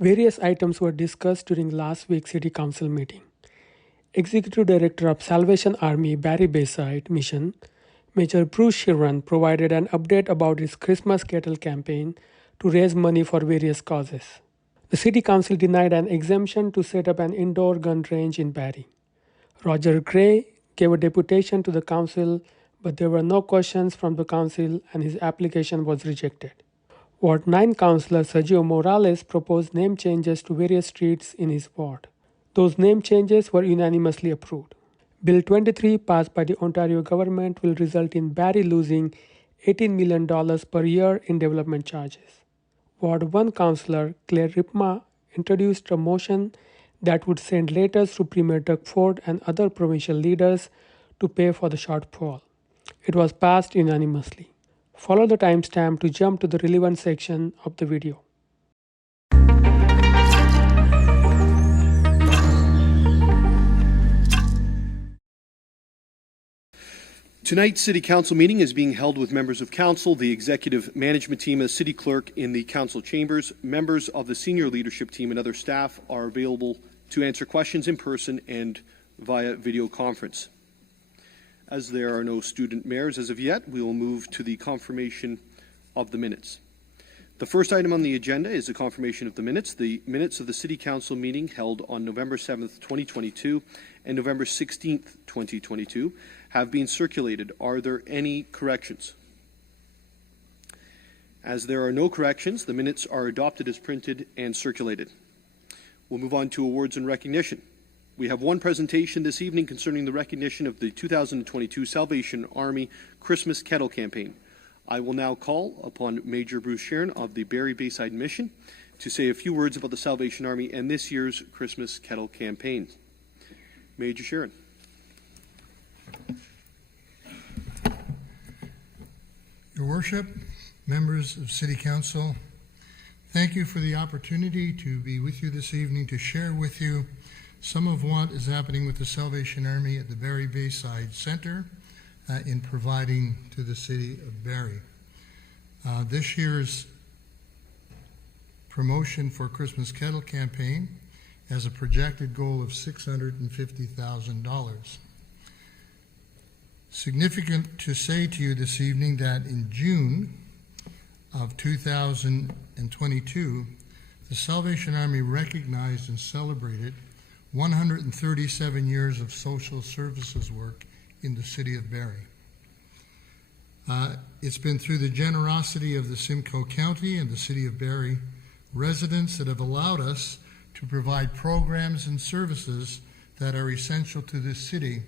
Various items were discussed during last week's City Council meeting. Executive Director of Salvation Army Barrie Bayside Mission, Major Bruce Shirran, provided an update about his Christmas kettle campaign to raise money for various causes. The City Council denied an exemption to set up an indoor gun range in Barrie. Roger Gray gave a deputation to the council, but there were no questions from the council and his application was rejected. Ward 9 Councillor Sergio Morales proposed name changes to various streets in his ward. Those name changes were unanimously approved. Bill 23, passed by the Ontario government, will result in Barrie losing $18 million per year in development charges. Ward 1 Councillor Claire Ripma introduced a motion that would send letters to Premier Doug Ford and other provincial leaders to pay for the shortfall. It was passed unanimously. Follow the timestamp to jump to the relevant section of the video. Tonight's City Council meeting is being held with members of Council, the Executive Management Team, and City Clerk in the Council chambers. Members of the Senior Leadership Team and other staff are available to answer questions in person and via video conference. As there are no student mayors as of yet, we will move to the confirmation of the minutes. The first item on the agenda is the confirmation of the minutes. The minutes of the City Council meeting held on November 7th, 2022 and November 16th, 2022 have been circulated. Are there any corrections? As there are no corrections, the minutes are adopted as printed and circulated. We'll move on to awards and recognition. We have one presentation this evening concerning the recognition of the 2022 Salvation Army Christmas Kettle Campaign. I will now call upon Major Bruce Shirran of the Barrie Bayside Mission to say a few words about the Salvation Army and this year's Christmas Kettle Campaign. Major Shirran. Your Worship, members of City Council, thank you for the opportunity to be with you this evening to share with you some of what is happening with the Salvation Army at the Barrie Bayside Center in providing to the City of Barrie. This year's promotion for Christmas Kettle campaign has a projected goal of $650,000. Significant to say to you this evening that in June of 2022, the Salvation Army recognized and celebrated 137 years of social services work in the City of Barrie. It's been through the generosity of the Simcoe County and the City of Barrie residents that have allowed us to provide programs and services that are essential to this city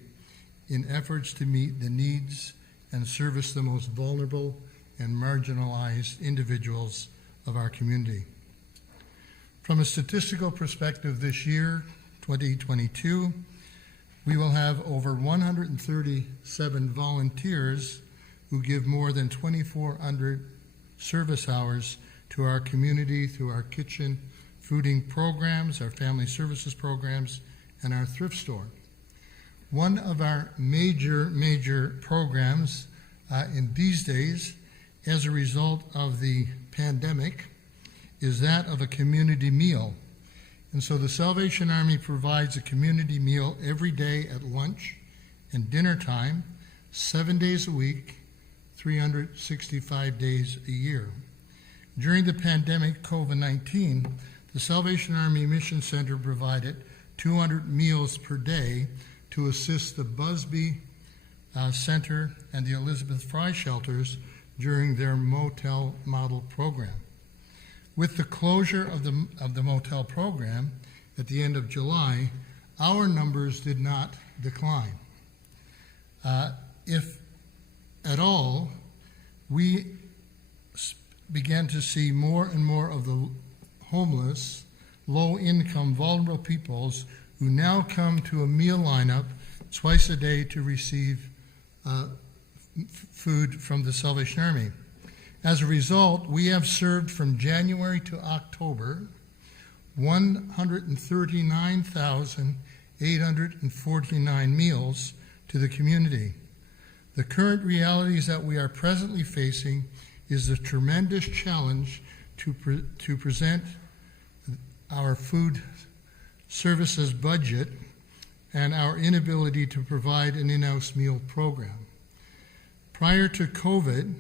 in efforts to meet the needs and service the most vulnerable and marginalized individuals of our community. From a statistical perspective this year, 2022, we will have over 137 volunteers who give more than 2,400 service hours to our community through our kitchen fooding programs, our family services programs, and our thrift store. One of our major programs in these days, as a result of the pandemic, is that of a community meal. And so the Salvation Army provides a community meal every day at lunch and dinner time, 7 days a week, 365 days a year. During the pandemic, COVID-19, the Salvation Army Mission Center provided 200 meals per day to assist the Busby Center and the Elizabeth Fry shelters during their motel model program. With the closure of the motel program at the end of July, our numbers did not decline. If at all, we began to see more and more of the homeless, low-income, vulnerable peoples who now come to a meal lineup twice a day to receive food from the Salvation Army. As a result, we have served from January to October 139,849 meals to the community. The current realities that we are presently facing is the tremendous challenge to present our food services budget and our inability to provide an in-house meal program. Prior to COVID,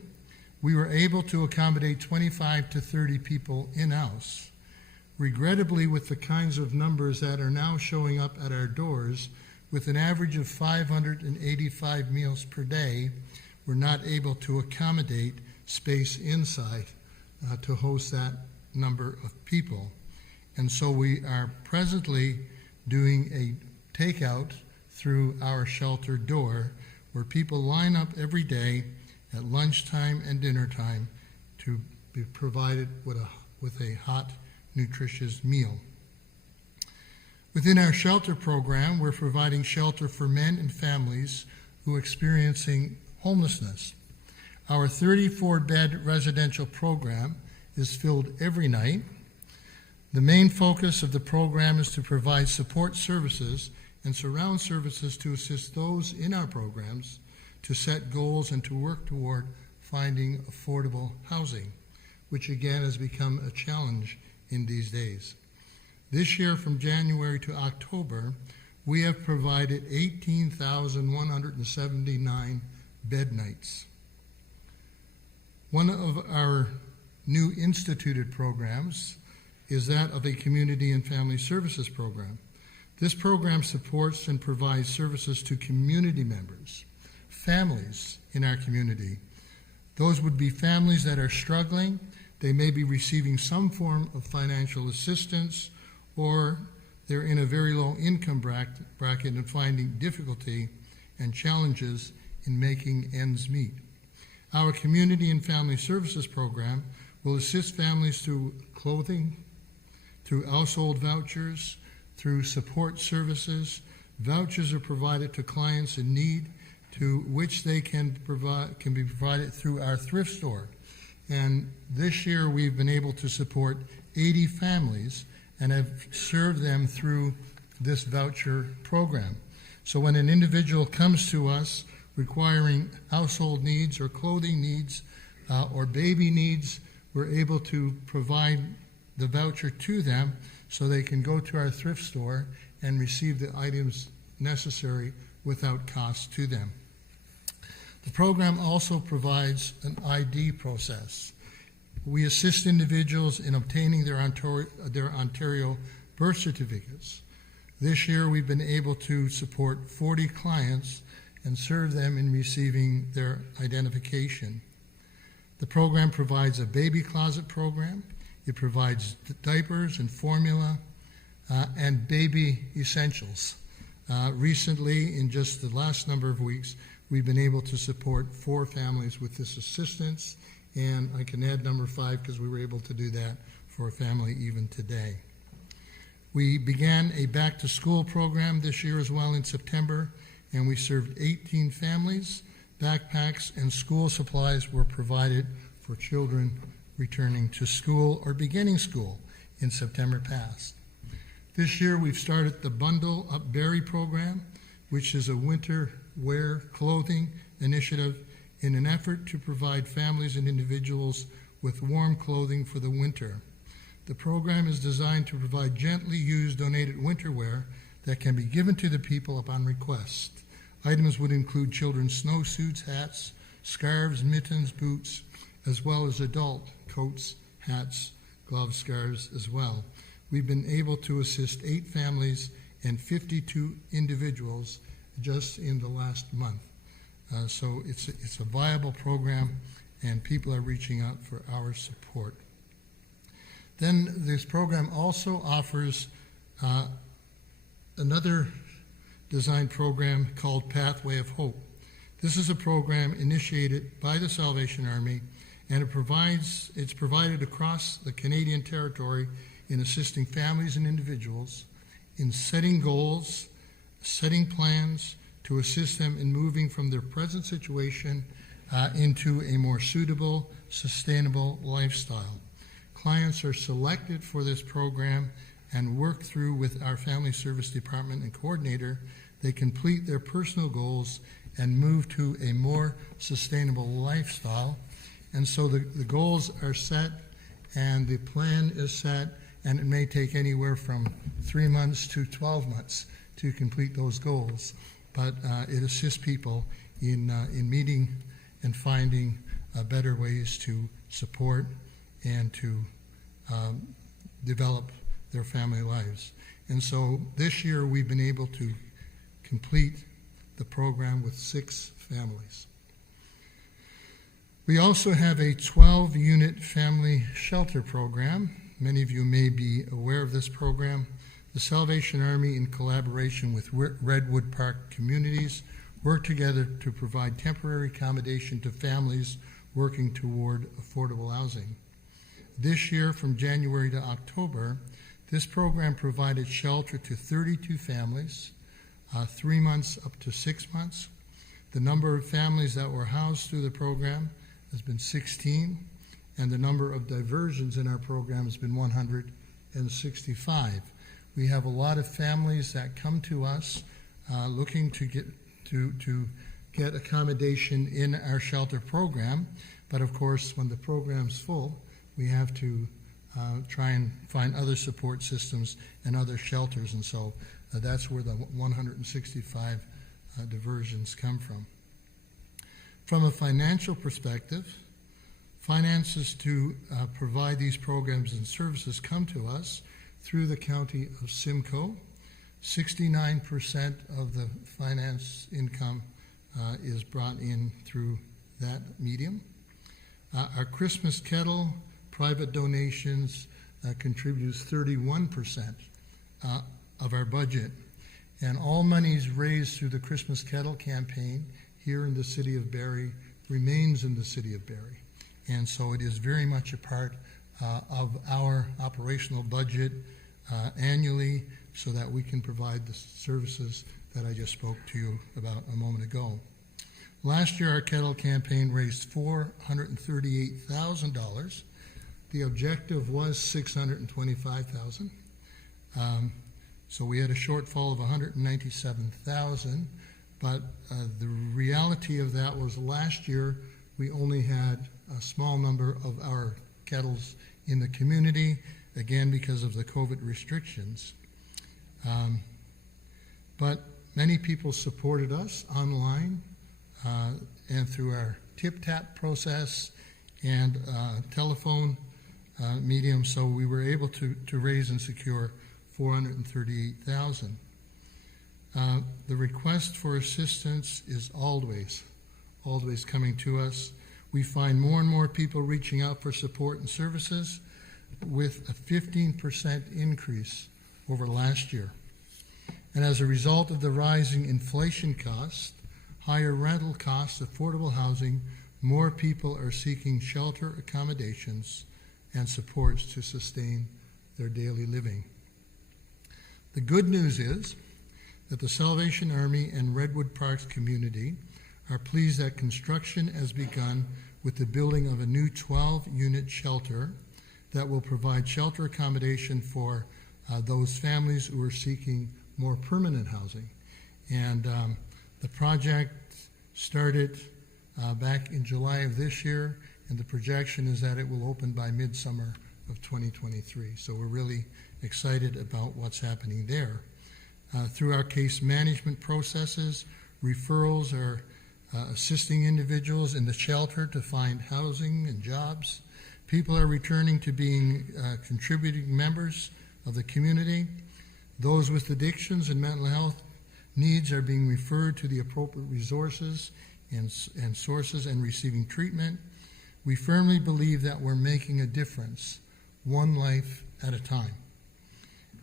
we were able to accommodate 25 to 30 people in-house. Regrettably, with the kinds of numbers that are now showing up at our doors, with an average of 585 meals per day, we're not able to accommodate space inside to host that number of people. And so we are presently doing a takeout through our shelter door where people line up every day at lunchtime and dinner time to be provided with a hot, nutritious meal. Within our shelter program, we're providing shelter for men and families who are experiencing homelessness. Our 34-bed residential program is filled every night. The main focus of the program is to provide support services and surround services to assist those in our programs to set goals and to work toward finding affordable housing, which again has become a challenge in these days. This year, from January to October, we have provided 18,179 bed nights. One of our new instituted programs is that of a community and family services program. This program supports and provides services to community members, families in our community. Those would be families that are struggling. They may be receiving some form of financial assistance, or they're in a very low income bracket and finding difficulty and challenges in making ends meet. Our community and family services program will assist families through clothing, through household vouchers, through support services. Vouchers are provided to clients in need, to which they can be provided through our thrift store. And this year we've been able to support 80 families and have served them through this voucher program. So when an individual comes to us requiring household needs or clothing needs or baby needs, we're able to provide the voucher to them so they can go to our thrift store and receive the items necessary without cost to them. The program also provides an ID process. We assist individuals in obtaining their Ontario birth certificates. This year we've been able to support 40 clients and serve them in receiving their identification. The program provides a baby closet program. It provides diapers and formula and baby essentials. Recently, in just the last number of weeks, we've been able to support 4 families with this assistance, and I can add number 5 because we were able to do that for a family even today. We began a back-to-school program this year as well in September, and we served 18 families. Backpacks and school supplies were provided for children returning to school or beginning school in September past. This year we've started the Bundle Up Barrie program, which is a winter wear clothing initiative in an effort to provide families and individuals with warm clothing for the winter. The program is designed to provide gently used donated winter wear that can be given to the people upon request. Items would include children's snowsuits, hats, scarves, mittens, boots, as well as adult coats, hats, gloves, scarves as well. We've been able to assist 8 families and 52 individuals just in the last month. So it's a viable program, and people are reaching out for our support. Then this program also offers another design program called Pathway of Hope. This is a program initiated by the Salvation Army, and it's provided across the Canadian territory in assisting families and individuals in setting goals, setting plans to assist them in moving from their present situation into a more suitable, sustainable lifestyle. Clients are selected for this program and work through with our Family Service Department and coordinator. They complete their personal goals and move to a more sustainable lifestyle. And so the goals are set and the plan is set, and it may take anywhere from 3 months to 12 months to complete those goals. But it assists people in meeting and finding better ways to support and to develop their family lives. And so this year we've been able to complete the program with 6 families. We also have a 12-unit family shelter program. Many of you may be aware of this program. The Salvation Army, in collaboration with Redwood Park Communities, work together to provide temporary accommodation to families working toward affordable housing. This year, from January to October, this program provided shelter to 32 families, 3 months up to 6 months. The number of families that were housed through the program has been 16, and the number of diversions in our program has been 165. We have a lot of families that come to us looking to get accommodation in our shelter program, but of course, when the program's full, we have to try and find other support systems and other shelters, and so that's where the 165 diversions come from. From a financial perspective, finances to provide these programs and services come to us through the County of Simcoe. 69% of the finance income is brought in through that medium. Our Christmas kettle private donations contributes 31% of our budget, and all monies raised through the Christmas kettle campaign here in the city of Barrie remains in the city of Barrie, and so it is very much a part of our operational budget annually, so that we can provide the services that I just spoke to you about a moment ago. Last year, our kettle campaign raised $438,000. The objective was $625,000. So we had a shortfall of $197,000, but the reality of that was last year we only had a small number of our kettles in the community, again because of the COVID restrictions. But many people supported us online and through our tip-tap process and telephone medium, so we were able to raise and secure $438,000. The request for assistance is always coming to us. We find more and more people reaching out for support and services, with a 15% increase over last year. And as a result of the rising inflation costs, higher rental costs, affordable housing, more people are seeking shelter accommodations and supports to sustain their daily living. The good news is that the Salvation Army and Redwood Parks community are pleased that construction has begun with the building of a new 12-unit shelter that will provide shelter accommodation for those families who are seeking more permanent housing. And the project started back in July of this year, and the projection is that it will open by midsummer of 2023. So we're really excited about what's happening there. Through our case management processes, referrals are assisting individuals in the shelter to find housing and jobs. People are returning to being contributing members of the community. Those with addictions and mental health needs are being referred to the appropriate resources and sources and receiving treatment. We firmly believe that we're making a difference, one life at a time.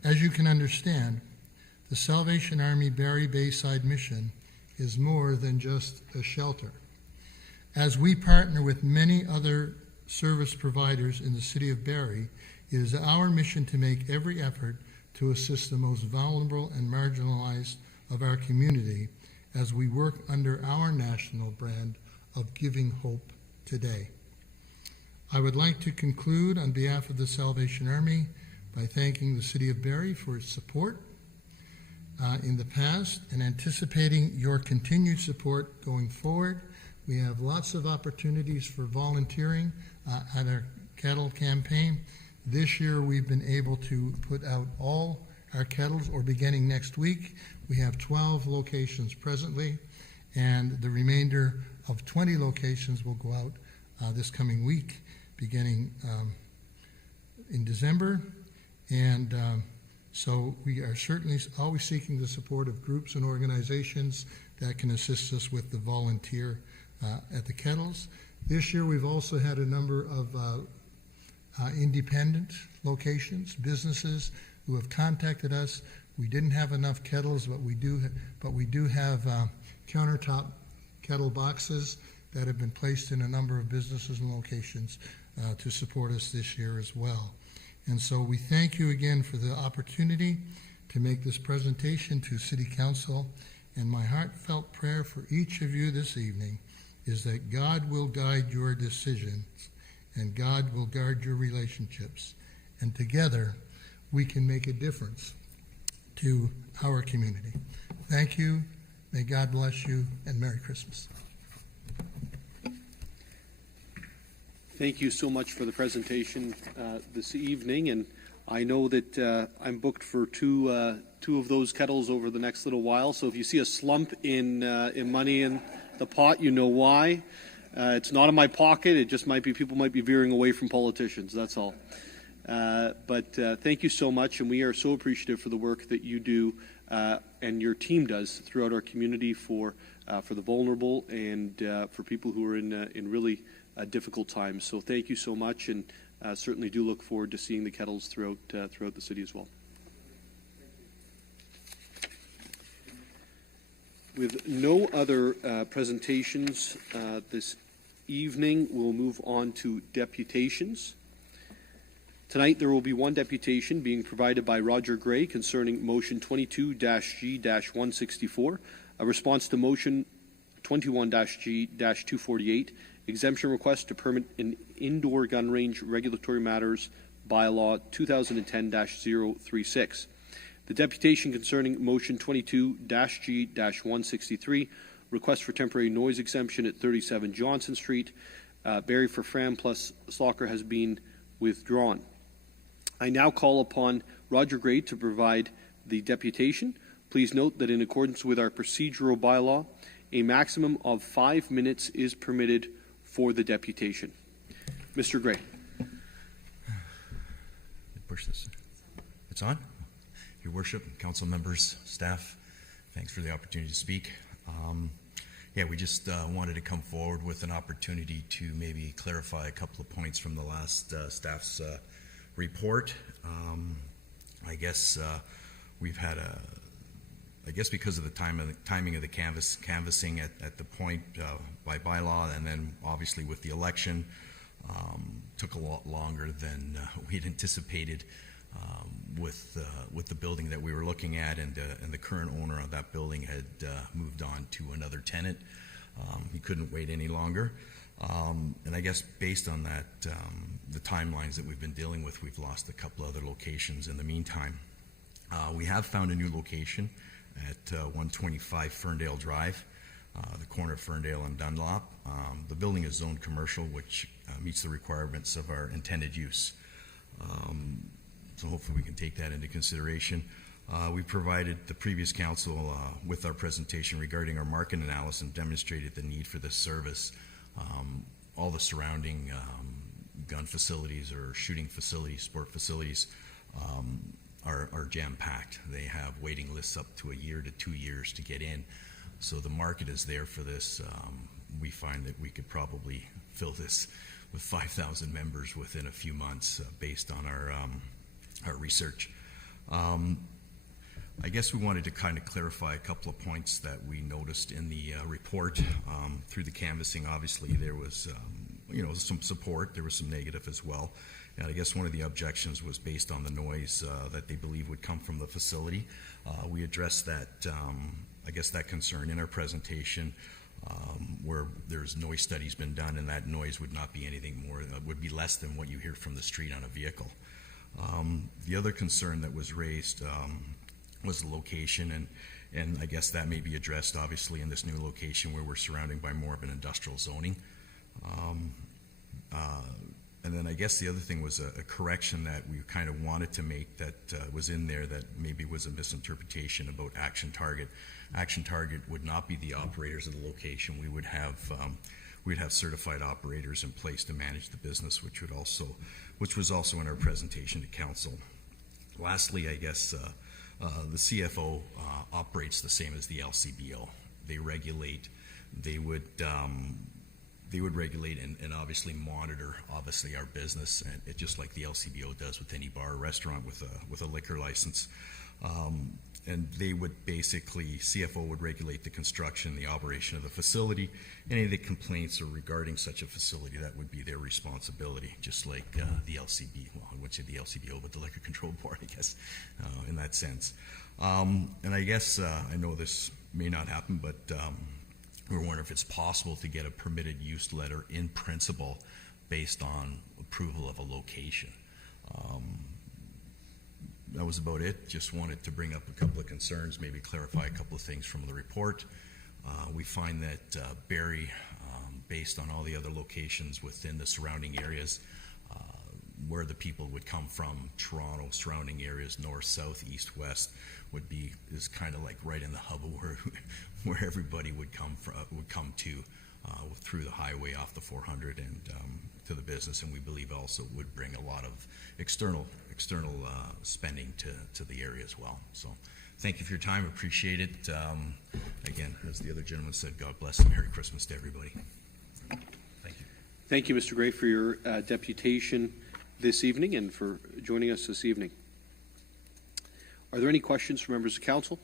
As you can understand, the Salvation Army Barrie Bayside mission is more than just a shelter. As we partner with many other service providers in the city of Barrie, it is our mission to make every effort to assist the most vulnerable and marginalized of our community as we work under our national brand of Giving Hope Today. I would like to conclude on behalf of the Salvation Army by thanking the City of Barrie for its support in the past and anticipating your continued support going forward. We have lots of opportunities for volunteering at our cattle campaign, This year we've been able to put out all our kettles, or beginning next week. We have 12 locations presently, and the remainder of 20 locations will go out this coming week, beginning in December. And so we are certainly always seeking the support of groups and organizations that can assist us with the volunteer at the kettles. This year we've also had a number of independent locations, businesses who have contacted us. We didn't have enough kettles, but we do have countertop kettle boxes that have been placed in a number of businesses and locations to support us this year as well. And so we thank you again for the opportunity to make this presentation to City Council. And my heartfelt prayer for each of you this evening is that God will guide your decisions and God will guard your relationships. And together we can make a difference to our community. Thank you. May God bless you, and Merry Christmas. Thank you so much for the presentation this evening, and I know that I'm booked for two of those kettles over the next little while. So if you see a slump in money in the pot, you know why. It's not in my pocket. It just might be people might be veering away from politicians. That's all. But thank you so much, and we are so appreciative for the work that you do and your team does throughout our community for the vulnerable and for people who are in really difficult times. So thank you so much, and certainly do look forward to seeing the kettles throughout the city as well. With no other presentations this evening, we'll move on to deputations. Tonight there will be one deputation being provided by Roger Gray concerning motion 22-G-164, a response to motion 21-G-248, exemption request to permit an indoor gun range regulatory matters bylaw 2010-036. The deputation concerning motion 22-G-163, request for temporary noise exemption at 37 Johnson Street, Barrie for Fram plus Slocker, has been withdrawn. I now call upon Roger Gray to provide the deputation. Please note that in accordance with our procedural bylaw, a maximum of 5 minutes is permitted for the deputation. Mr. Gray. Push this. It's on? Your Worship, council members, staff, thanks for the opportunity to speak. Yeah, we just wanted to come forward with an opportunity to maybe clarify a couple of points from the last staff's report. I guess we've had I guess because of the timing of the canvassing at the point by bylaw, and then obviously with the election, took a lot longer than we'd anticipated with the building that we were looking at, and the current owner of that building had moved on to another tenant. He couldn't wait any longer. And I guess based on that, the timelines that we've been dealing with, we've lost a couple other locations in the meantime. We have found a new location at 125 Ferndale Drive, the corner of Ferndale and Dunlop. The building is zoned commercial, which meets the requirements of our intended use. So hopefully we can take that into consideration. We provided the previous council with our presentation regarding our market analysis and demonstrated the need for this service. All the surrounding gun facilities or shooting facilities, sport facilities, are jam-packed. They have waiting lists up to a year to 2 years to get in. So the market is there for this. We find that we could probably fill this with 5,000 members within a few months based on our research. I guess we wanted to kind of clarify a couple of points that we noticed in the report. Through the canvassing, obviously there was some support. There was some negative as well. And I guess one of the objections was based on the noise that they believe would come from the facility. We addressed that, I guess that concern in our presentation, where there's noise studies been done, and that noise would not be anything more, would be less than what you hear from the street on a vehicle. The other concern that was raised was the location, and I guess that may be addressed obviously in this new location where we're surrounded by more of an industrial zoning. And then I guess the other thing was a correction that we kind of wanted to make that was in there that maybe was a misinterpretation about action target. Action target would not be the operators of the location. We would have we'd have certified operators in place to manage the business, which was also in our presentation to council. Lastly, I guess the CFO operates the same as the LCBO. They regulate. They would regulate and obviously monitor our business, and it just like the LCBO does with any bar or restaurant with a liquor license. And they would basically, CFO would regulate the construction, the operation of the facility. Any of the complaints are regarding such a facility, that would be their responsibility, just like the LCB. Well, I wouldn't say the LCBO, but the Liquor Control Board, I guess, in that sense. And I guess I know this may not happen, but we're wondering if it's possible to get a permitted use letter in principle based on approval of a location. That was about it. Just wanted to bring up a couple of concerns, maybe clarify a couple of things from the report. We find that Barrie, based on all the other locations within the surrounding areas, where the people would come from, Toronto, surrounding areas, north, south, east, west, is kind of like right in the hub of where everybody would come to through the highway off the 400 and to the business, and we believe also would bring a lot of external spending to the area as well. So thank you for your time. Appreciate it. Again, as the other gentleman said, God bless and Merry Christmas to everybody. Thank you. Thank you, Mr. Gray, for your deputation this evening and for joining us this evening. Are there any questions from members of council?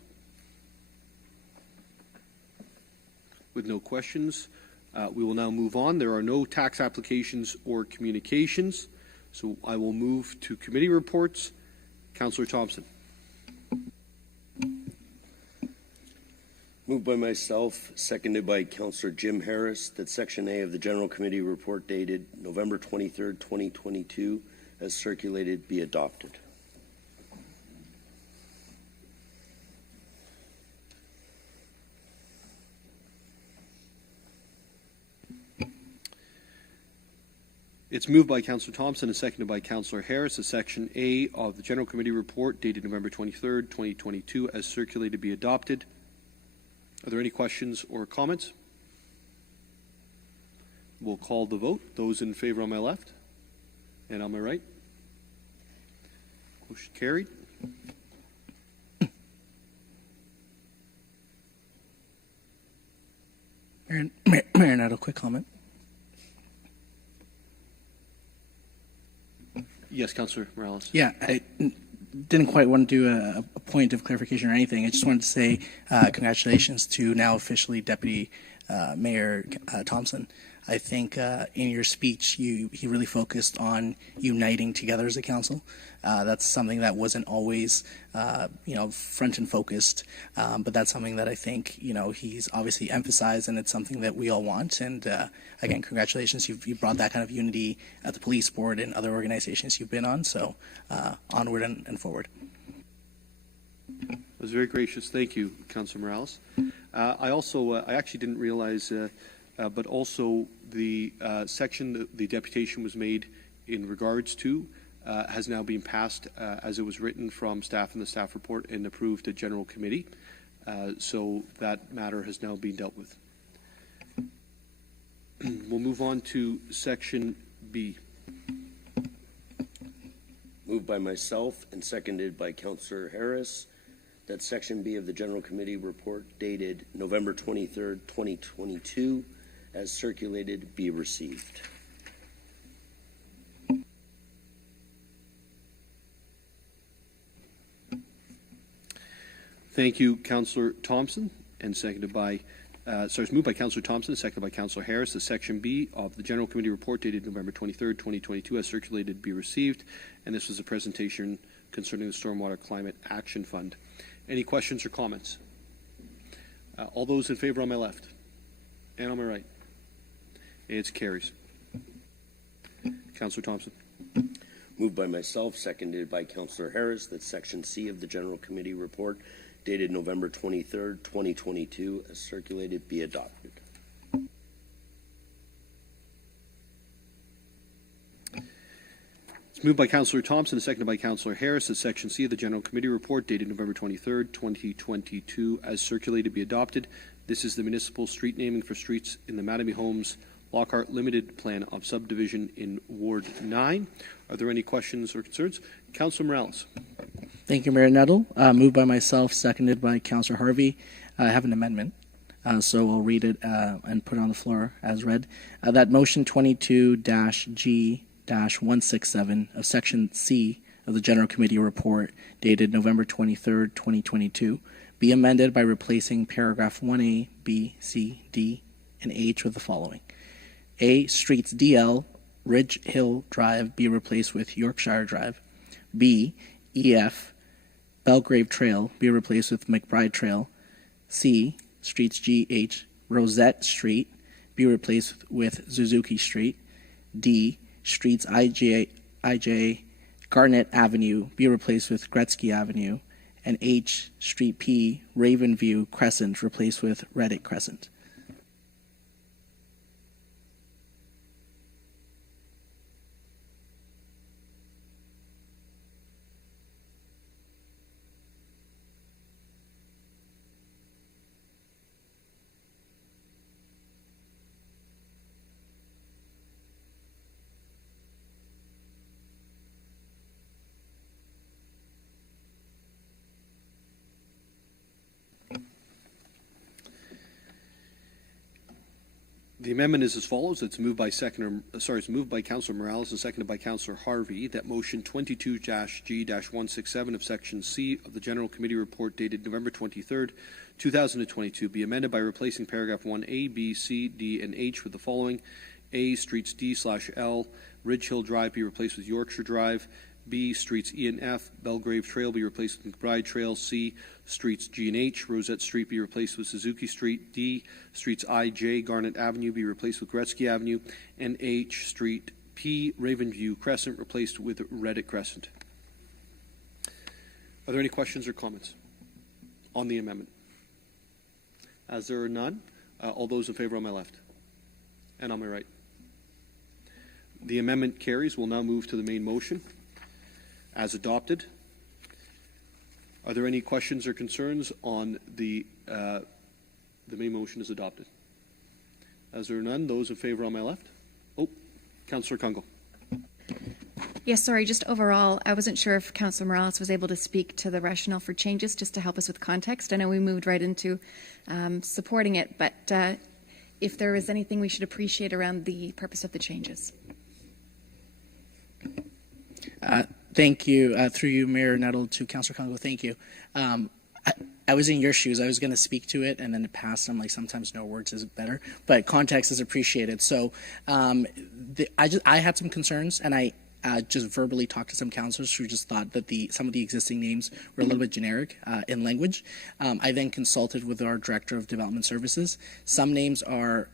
With no questions, we will now move on. There are no tax applications or communications, so I will move to committee reports. Councillor Thompson. Moved by myself, seconded by Councillor Jim Harris, that Section A of the General Committee report dated November 23rd, 2022, as circulated, be adopted. It's moved by Councillor Thompson and seconded by Councillor Harris that Section A of the General Committee report dated November 23rd, 2022, as circulated, be adopted. Are there any questions or comments? We'll call the vote. Those in favor on my left and on my right. Motion carried. Mayor, not a quick comment. Yes, Councillor Morales. Yeah, I didn't quite want to do a point of clarification or anything. I just wanted to say congratulations to now officially Deputy Mayor Thompson. I think in your speech, he really focused on uniting together as a council. That's something that wasn't always, front and focused, but that's something that I think, he's obviously emphasized, and it's something that we all want. And again, congratulations. You've brought that kind of unity at the police board and other organizations you've been on. So onward and forward. That was very gracious. Thank you, Councillor Morales. I actually didn't realize, but also the section that the deputation was made in regards to has now been passed as it was written from staff in the staff report and approved at General Committee. So that matter has now been dealt with. We'll move on to Section B. Moved by myself and seconded by Councillor Harris, that Section B of the General Committee report dated November 23rd, 2022, as circulated, be received. Thank you, Councillor Thompson, and seconded by, it's moved by Councillor Thompson, seconded by Councillor Harris, that Section B of the General Committee report dated November 23rd, 2022, as circulated, be received. And this was a presentation concerning the Stormwater Climate Action Fund. Any questions or comments? All those in favor on my left and on my right. It carries. Councillor Thompson. Moved by myself, seconded by Councillor Harris, that Section C of the General Committee report dated November 23rd, 2022, as circulated, be adopted. moved by Councillor Thompson and seconded by Councillor Harris that Section C of the General Committee Report dated November 23rd, 2022 as circulated be adopted. This is the municipal street naming for streets in the Mattamy Homes Lockhart Limited Plan of Subdivision in Ward 9. Are there any questions or concerns? Councillor Morales. Thank you, Mayor Nettle. Moved by myself, seconded by Councillor Harvey. I have an amendment, so I'll read it and put it on the floor as read. That motion 22-G-167 of Section C of the General Committee Report dated November 23rd, 2022 be amended by replacing paragraph 1A, B, C, D, and H with the following. A, streets DL, Ridge Hill Drive be replaced with Yorkshire Drive. B, EF, Belgrave Trail be replaced with McBride Trail. C, streets GH, Rosette Street be replaced with Suzuki Street. D, streets IJ, Garnet Avenue be replaced with Gretzky Avenue. And H, street P, Ravenview Crescent replaced with Reddick Crescent. The amendment is as follows. It's moved by Councillor Morales and seconded by Councillor Harvey that motion 22-G-167 of Section C of the General Committee Report dated November 23rd, 2022 be amended by replacing paragraph 1A, B, C, D, and H with the following. A, streets D/L, Ridge Hill Drive be replaced with Yorkshire Drive. B, streets E and F, Belgrave Trail be replaced with McBride Trail. C, streets G and H, Rosette Street be replaced with Suzuki Street. D, streets I, J, Garnet Avenue be replaced with Gretzky Avenue. And H, street P, Ravenview Crescent replaced with Reddick Crescent. Are there any questions or comments on the amendment? As there are none, all those in favor on my left and on my right. The amendment carries. We'll now move to the main motion as adopted. Are there any questions or concerns on the main motion as adopted? As there are none, those in favor on my left. Oh, Councillor Kungle. Yes, sorry, just overall, I wasn't sure if Councillor Morales was able to speak to the rationale for changes just to help us with context. I know we moved right into supporting it, but if there is anything we should appreciate around the purpose of the changes. Thank you. Through you, Mayor Nettle, to Councillor Congo. Thank you. I was in your shoes. I was going to speak to it, and then it passed. I'm like, sometimes no words is better, but context is appreciated. So I had some concerns, and I just verbally talked to some councillors who just thought that some of the existing names were a little bit generic in language. I then consulted with our Director of Development Services. Some names are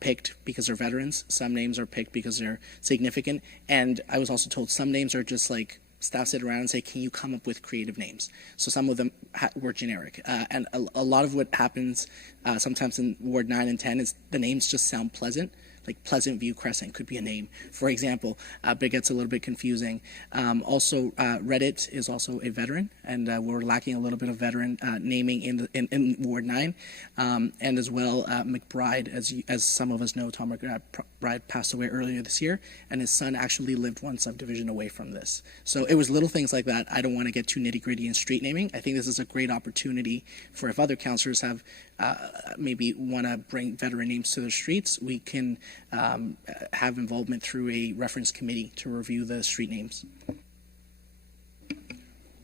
picked because they're veterans. Some names are picked because they're significant. And I was also told some names are just like staff sit around and say, can you come up with creative names? So some of them were generic. And a lot of what happens sometimes in Ward 9 and 10 is the names just sound pleasant. Like Pleasant View Crescent could be a name, for example, but it gets a little bit confusing. Also, Reddit is also a veteran, and we're lacking a little bit of veteran naming in Ward 9. And as well, McBride, as some of us know, Tom McBride passed away earlier this year, and his son actually lived one subdivision away from this. So it was little things like that. I don't want to get too nitty-gritty in street naming. I think this is a great opportunity for if other councillors have maybe want to bring veteran names to their streets, we can have involvement through a reference committee to review the street names.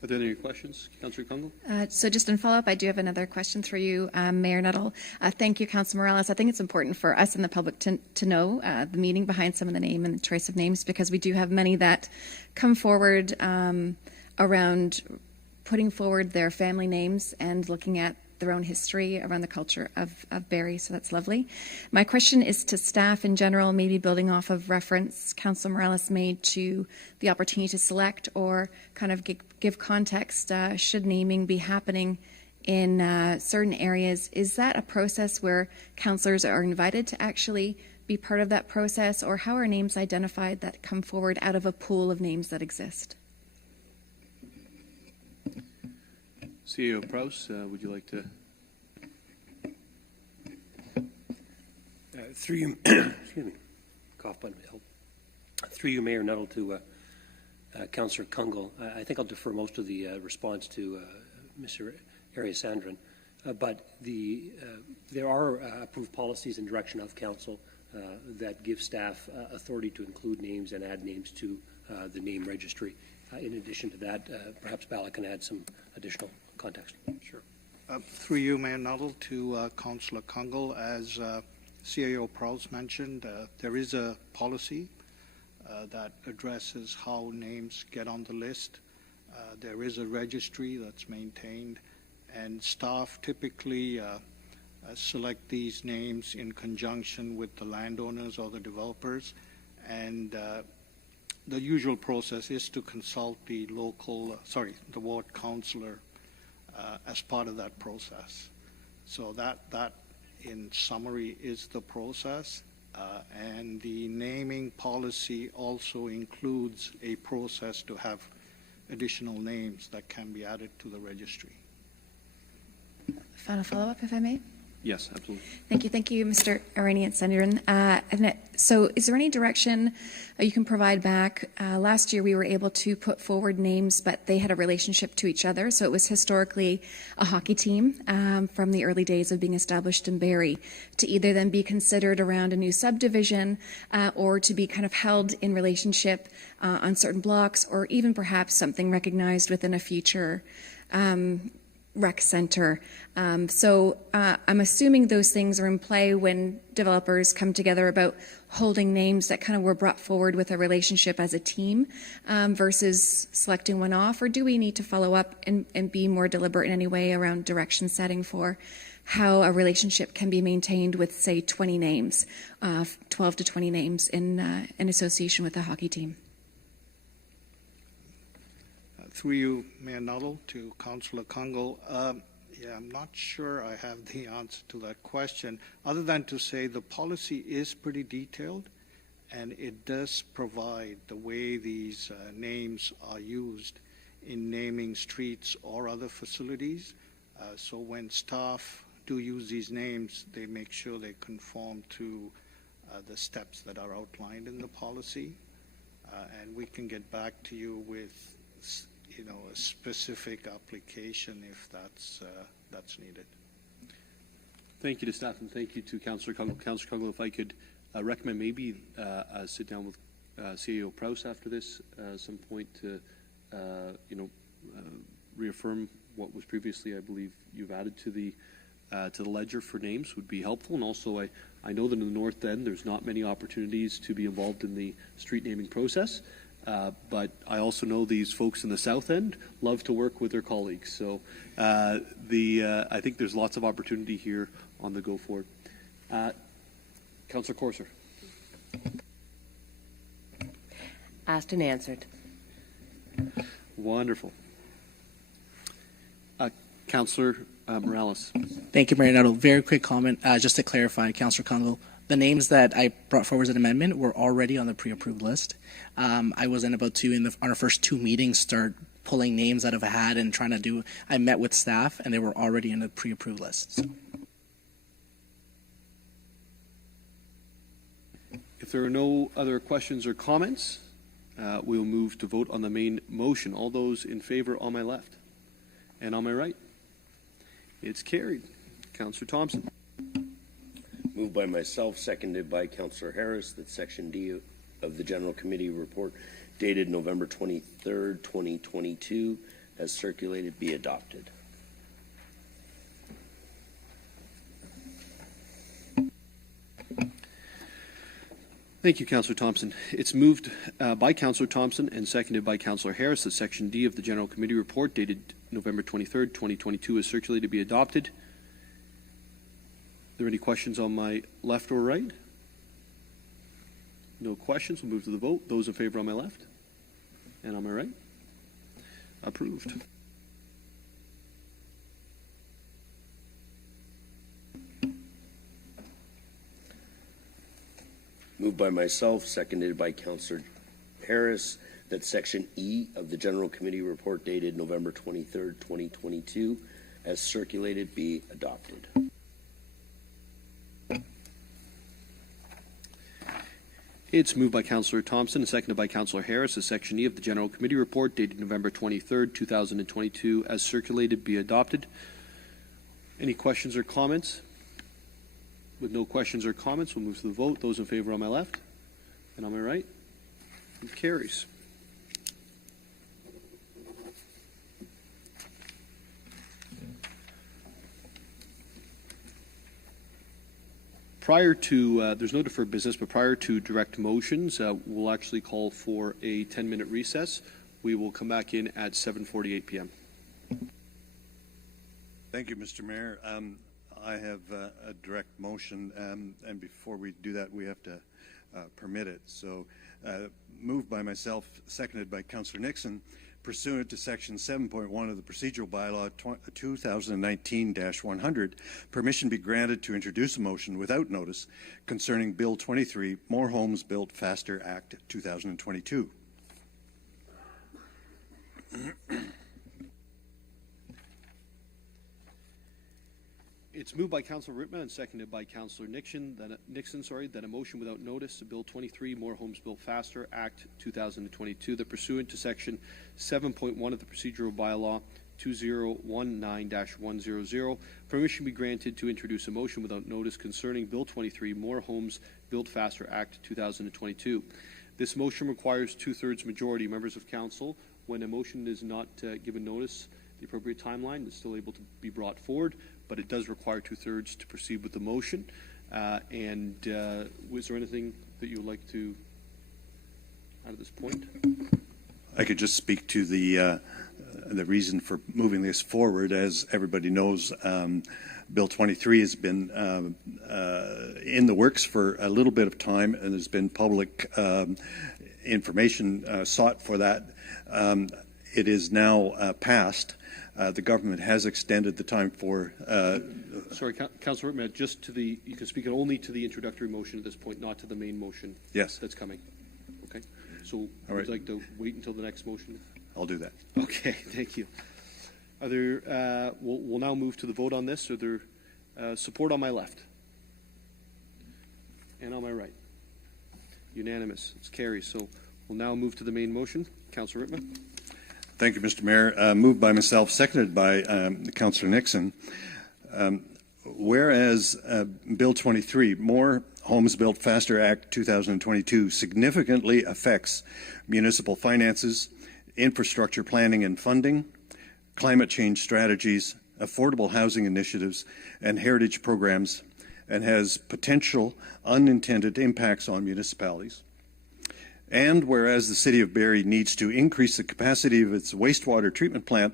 Are there any questions, Councillor Kungle? So just in follow-up, I do have another question for you, Mayor Nettle. Thank you, Councillor Morales. I think it's important for us and the public to know the meaning behind some of the name and the choice of names, because we do have many that come forward around putting forward their family names and looking at their own history around the culture of Barrie, so that's lovely. My question is to staff in general, maybe building off of reference Councillor Morales made to the opportunity to select or kind of give context, should naming be happening in certain areas. Is that a process where councillors are invited to actually be part of that process, or how are names identified that come forward out of a pool of names that exist? CAO Prowse, would you like to? Through you, excuse me, cough button help. Through you, Mayor Nuttall, to Councillor Kungl. I think I'll defer most of the response to Mr. Ariasandran, but there are approved policies and direction of Council that give staff authority to include names and add names to the name registry. In addition to that, perhaps Bala can add some additional context. Sure. Through you, Mayor Nuttall, to Councillor Kungl, as CAO Prowse mentioned, there is a policy that addresses how names get on the list. There is a registry that's maintained, and staff typically select these names in conjunction with the landowners or the developers, and the usual process is to consult the the ward councillor as part of that process. So that in summary is the process, and the naming policy also includes a process to have additional names that can be added to the registry. Final follow-up, if I may? Yes, absolutely. Thank you, Mr. Ariasandran. So is there any direction you can provide back? Last year we were able to put forward names, but they had a relationship to each other. So it was historically a hockey team from the early days of being established in Barrie, to either then be considered around a new subdivision or to be kind of held in relationship on certain blocks, or even perhaps something recognized within a future rec center. So I'm assuming those things are in play when developers come together about holding names that kind of were brought forward with a relationship as a team versus selecting one off, or do we need to follow up and be more deliberate in any way around direction setting for how a relationship can be maintained with, say, 20 names, 12 to 20 names in association with a hockey team? Through you, Mayor Nuttall, to Councillor Kungl. I'm not sure I have the answer to that question, other than to say the policy is pretty detailed, and it does provide the way these names are used in naming streets or other facilities. So when staff do use these names, they make sure they conform to the steps that are outlined in the policy. And we can get back to you with a specific application if that's needed. Thank you to staff, and thank you to Councillor Kungl. Councillor Kungl, if I could recommend maybe sit down with CAO Prowse after this at some point to reaffirm what was previously, I believe, you've added to the ledger for names would be helpful. And also, I know that in the North End there's not many opportunities to be involved in the street naming process. But I also know these folks in the South End love to work with their colleagues. So I think there's lots of opportunity here on the go forward. Councillor Corser. Asked and answered. Wonderful. Councillor Morales. Thank you, Mayor Nuttall. Very quick comment, just to clarify, Councillor Kungl. The names that I brought forward as an amendment were already on the pre-approved list. I was in about on our first two meetings, start pulling names out of a hat and trying to do. I met with staff, and they were already in the pre-approved list. So. If there are no other questions or comments, we'll move to vote on the main motion. All those in favor on my left and on my right. It's carried. Councillor Thompson. Moved by myself, seconded by Councillor Harris, that Section D of the General Committee report dated November 23rd, 2022, as circulated, be adopted. Thank you, Councillor Thompson. It's moved by Councillor Thompson and seconded by Councillor Harris that Section D of the General Committee report dated November 23rd, 2022, as circulated, be adopted. Are there any questions on my left or right? No questions. We'll move to the vote. Those in favor on my left and on my right? Approved. Moved by myself, seconded by Councillor Harris, that Section E of the General Committee report dated November 23rd, 2022, as circulated, be adopted. It's moved by Councillor Thompson and seconded by Councillor Harris that Section E of the General Committee report dated November 23rd, 2022, as circulated, be adopted. Any questions or comments? With no questions or comments, we'll move to the vote. Those in favor on my left and on my right. It carries. Prior to, there's no deferred business, but prior to direct motions, we'll actually call for a 10-minute recess. We will come back in at 7:48 p.m. Thank you, Mr. Mayor. I have a direct motion, and before we do that, we have to permit it. So, moved by myself, seconded by Councillor Nixon, pursuant to Section 7.1 of the Procedural Bylaw 2019-100, permission be granted to introduce a motion without notice concerning Bill 23, More Homes Built Faster Act 2022. It's moved by Councillor Rittman and seconded by Councillor Nixon that a motion without notice of Bill 23, More Homes Built Faster Act 2022, that pursuant to Section 7.1 of the Procedural Bylaw 2019-100, permission be granted to introduce a motion without notice concerning Bill 23, More Homes Built Faster Act 2022. This motion requires two-thirds majority. Members of Council, when a motion is not given notice, the appropriate timeline is still able to be brought forward, but it does require two-thirds to proceed with the motion. Was there anything that you would like to add at this point? I could just speak to the reason for moving this forward. As everybody knows, Bill 23 has been in the works for a little bit of time, and there's been public information sought for that. It is now passed. The government has extended the time for. Sorry, Councillor Rittman, just to the. You can speak only to the introductory motion at this point, not to the main motion. Yes, that's coming. Okay. So, would you like to wait until the next motion? I'll do that. Okay, thank you. Are there? We'll now move to the vote on this. Are there support on my left and on my right? Unanimous. It's carries. So we'll now move to the main motion. Councillor Rittman. Thank you, Mr. Mayor. Moved by myself, seconded by Councillor Nixon. Whereas Bill 23, More Homes Built Faster Act 2022, significantly affects municipal finances, infrastructure planning and funding, climate change strategies, affordable housing initiatives, and heritage programs, and has potential unintended impacts on municipalities. And whereas the City of Barrie needs to increase the capacity of its wastewater treatment plant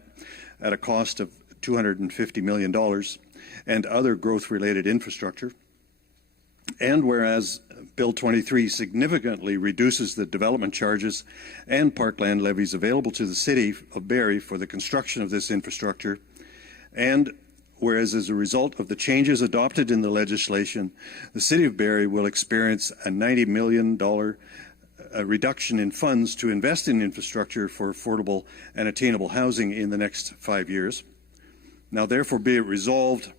at a cost of $250 million and other growth-related infrastructure, and whereas Bill 23 significantly reduces the development charges and parkland levies available to the City of Barrie for the construction of this infrastructure, and whereas as a result of the changes adopted in the legislation, the City of Barrie will experience a $90 million a reduction in funds to invest in infrastructure for affordable and attainable housing in the next 5 years. Now, therefore, be it resolved,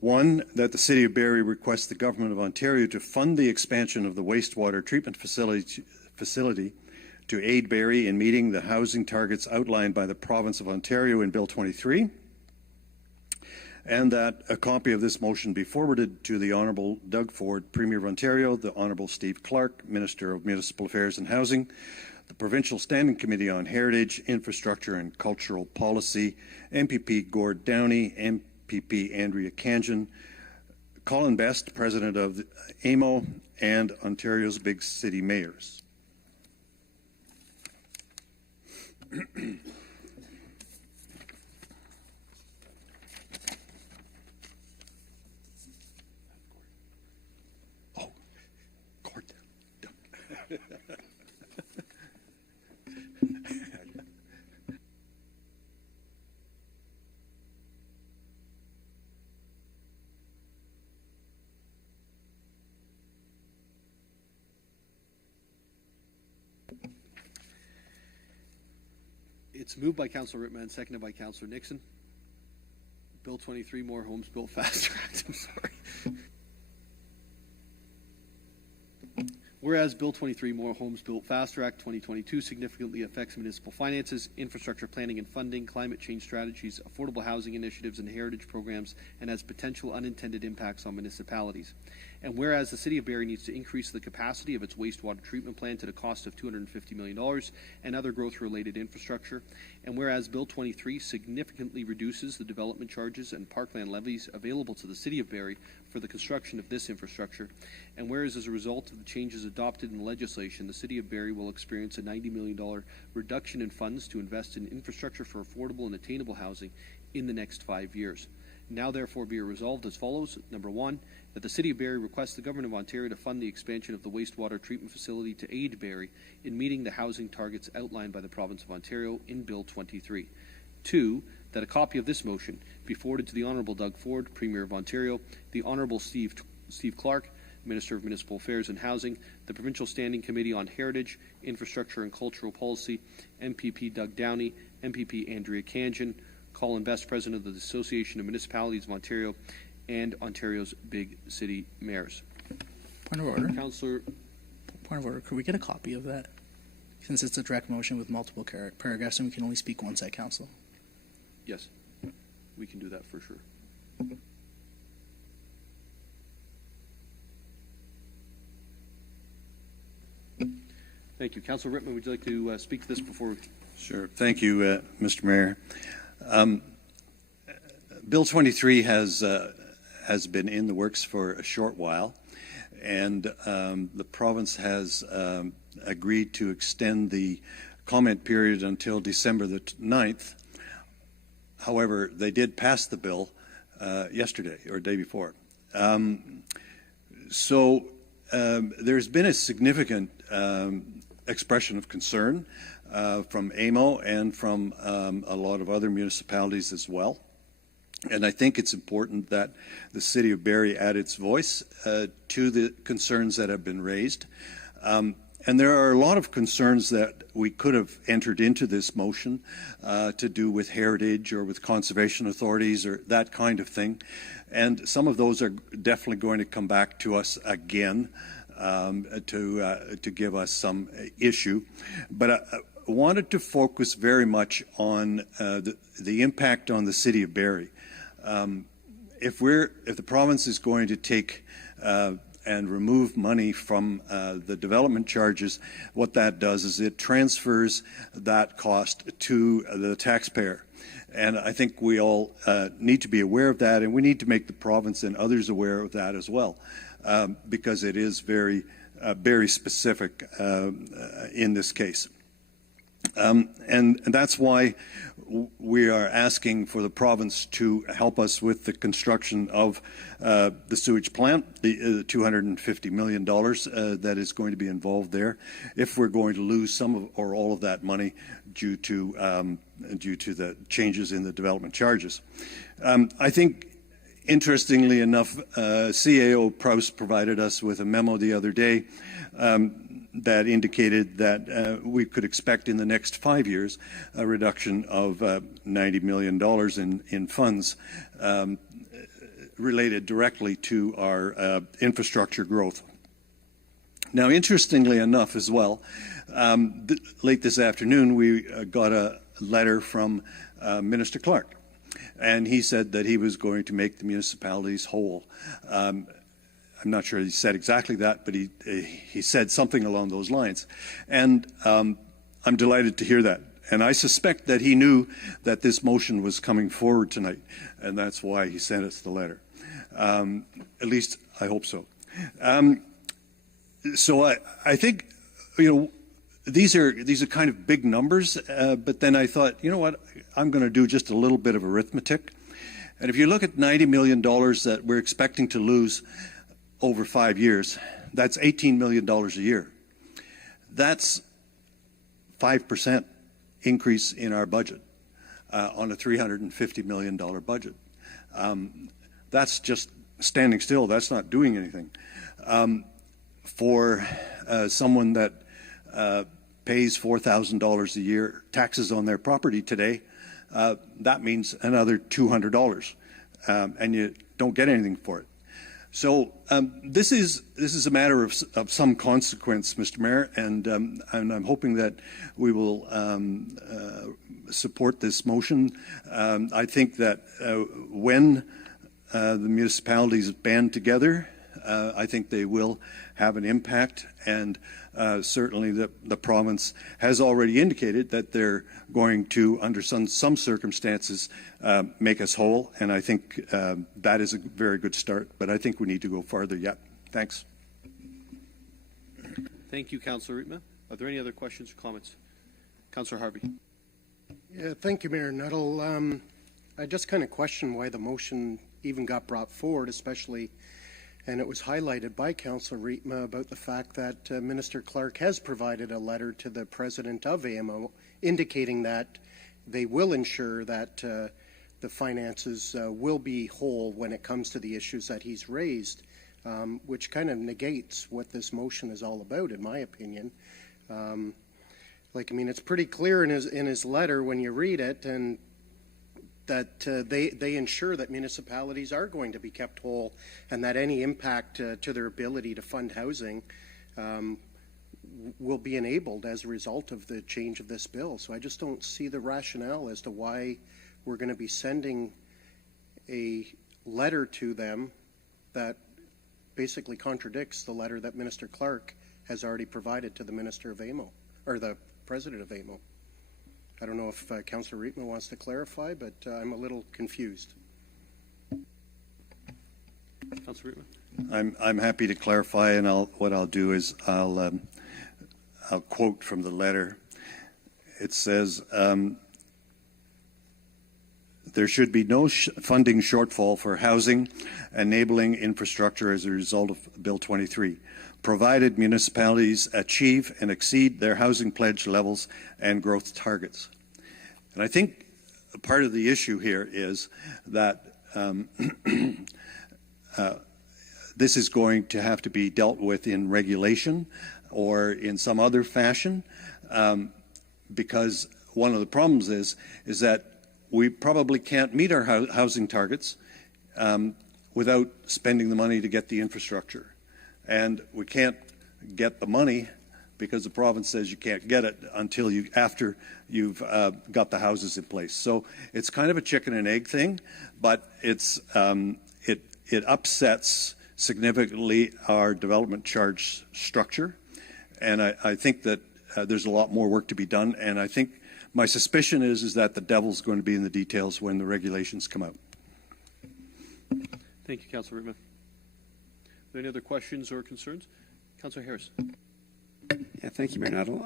1, that the City of Barrie requests the Government of Ontario to fund the expansion of the wastewater treatment facility to aid Barrie in meeting the housing targets outlined by the Province of Ontario in Bill 23, and that a copy of this motion be forwarded to the Honourable Doug Ford, Premier of Ontario, the Honourable Steve Clark, Minister of Municipal Affairs and Housing, the Provincial Standing Committee on Heritage, Infrastructure and Cultural Policy, MPP Gord Downey, MPP Andrea Kanjan, Colin Best, President of AMO, and Ontario's Big City Mayors. It's moved by Councillor Rittman, seconded by Councillor Nixon. Bill 23, More Homes Built Faster Act. I'm sorry. Whereas Bill 23, More Homes Built Faster Act 2022 significantly affects municipal finances, infrastructure planning and funding, climate change strategies, affordable housing initiatives, and heritage programs, and has potential unintended impacts on municipalities. And whereas the City of Barrie needs to increase the capacity of its wastewater treatment plant to the cost of $250 million and other growth-related infrastructure. And whereas Bill 23 significantly reduces the development charges and parkland levies available to the City of Barrie for the construction of this infrastructure. And whereas as a result of the changes adopted in the legislation, the City of Barrie will experience a $90 million reduction in funds to invest in infrastructure for affordable and attainable housing in the next 5 years. Now therefore be it resolved as follows. Number one, that the City of Barrie requests the Government of Ontario to fund the expansion of the wastewater treatment facility to aid Barrie in meeting the housing targets outlined by the Province of Ontario in Bill 23. Two, that a copy of this motion be forwarded to the Honourable Doug Ford, Premier of Ontario, the Honourable Steve Clark, Minister of Municipal Affairs and Housing, the Provincial Standing Committee on Heritage, Infrastructure and Cultural Policy, MPP Doug Downey, MPP Andrea Kanjan, Colin Best, President of the Association of Municipalities of Ontario, and Ontario's Big City Mayors. Point of order. Councillor. Point of order. Could we get a copy of that? Since it's a direct motion with multiple paragraphs and we can only speak once at council. Yes, we can do that for sure. Thank you. Councillor Rittman, would you like to speak to this before we... Sure. Thank you, Mr. Mayor. Bill 23 has been in the works for a short while, and the province has agreed to extend the comment period until December the 9th. However, they did pass the bill yesterday or day before. So there's been a significant expression of concern from AMO and from a lot of other municipalities as well. And I think it's important that the City of Barrie add its voice to the concerns that have been raised. And there are a lot of concerns that we could have entered into this motion to do with heritage or with conservation authorities or that kind of thing. And some of those are definitely going to come back to us again to give us some issue. But I wanted to focus very much on the impact on the City of Barrie. If the province is going to take and remove money from the development charges, what that does is it transfers that cost to the taxpayer. And I think we all need to be aware of that, and we need to make the province and others aware of that as well, because it is very, very specific in this case. And that's why we are asking for the province to help us with the construction of the sewage plant, the $250 million that is going to be involved there, if we're going to lose some of or all of that money due to the changes in the development charges. I think, interestingly enough, CAO Prowse provided us with a memo the other day that indicated that we could expect in the next 5 years a reduction of $90 million in funds related directly to our infrastructure growth. Now, interestingly enough as well, late this afternoon we got a letter from Minister Clark, and he said that he was going to make the municipalities whole. I'm not sure he said exactly that, but he said something along those lines. And I'm delighted to hear that. And I suspect that he knew that this motion was coming forward tonight, and that's why he sent us the letter. At least I hope so. So I think, you know, these are kind of big numbers, but then I thought, you know what, I'm going to do just a little bit of arithmetic. And if you look at $90 million that we're expecting to lose over 5 years, that's $18 million a year. That's 5% increase in our budget on a $350 million budget. That's just standing still. That's not doing anything. For someone that pays $4,000 a year taxes on their property today, that means another $200, and you don't get anything for it. So this is a matter of some consequence, Mr. Mayor, and I'm hoping that we will support this motion. I think that when the municipalities band together, I think they will have an impact, and certainly the province has already indicated that they're going to, under some circumstances, make us whole, and I think that is a very good start, but I think we need to go farther yet. Thanks. Thank you, Councillor Rietma. Are there any other questions or comments? Councillor Harvey. Yeah, thank you, Mayor Nuttall. I just kind of question why the motion even got brought forward, especially, and it was highlighted by Councillor Rietma about the fact that Minister Clark has provided a letter to the president of AMO indicating that they will ensure that the finances will be whole when it comes to the issues that he's raised, which kind of negates what this motion is all about, in my opinion. It's pretty clear in his letter when you read it, and that they ensure that municipalities are going to be kept whole, and that any impact to their ability to fund housing will be enabled as a result of the change of this bill. So I just don't see the rationale as to why we're going to be sending a letter to them that basically contradicts the letter that Minister Clark has already provided to the Minister of AMO, or the President of AMO. I don't know if Councillor Rietma wants to clarify, but I'm a little confused. Councillor Rietma. I'm happy to clarify, and what I'll do is I'll quote from the letter. It says, there should be no funding shortfall for housing enabling infrastructure as a result of Bill 23, provided municipalities achieve and exceed their housing pledge levels and growth targets. And I think part of the issue here is that this is going to have to be dealt with in regulation or in some other fashion, because one of the problems is that we probably can't meet our housing targets without spending the money to get the infrastructure. And we can't get the money because the province says you can't get it until after you've got the houses in place. So it's kind of a chicken and egg thing, but it upsets significantly our development charge structure. And I think that there's a lot more work to be done. And I think my suspicion is that the devil's going to be in the details when the regulations come out. Thank you, Councillor Rietma. Are there any other questions or concerns? Councillor Harris. Yeah, thank you, Mayor Nuttall.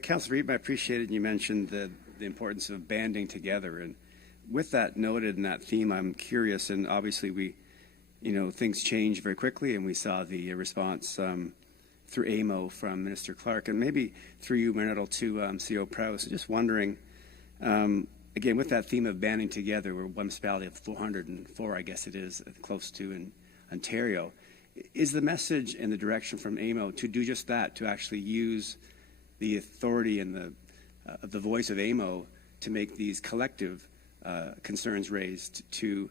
Councillor Rietma, I appreciated you mentioned the importance of banding together. And with that noted and that theme, I'm curious, and obviously things change very quickly, and we saw the response through AMO from Minister Clark, and maybe through you, Mayor Nuttall, to CEO Prowse. Just wondering, again, with that theme of banding together, we're one municipality of 404, I guess it is, close to in Ontario. Is the message and the direction from AMO to do just that, to actually use the authority and the voice of AMO to make these collective concerns raised to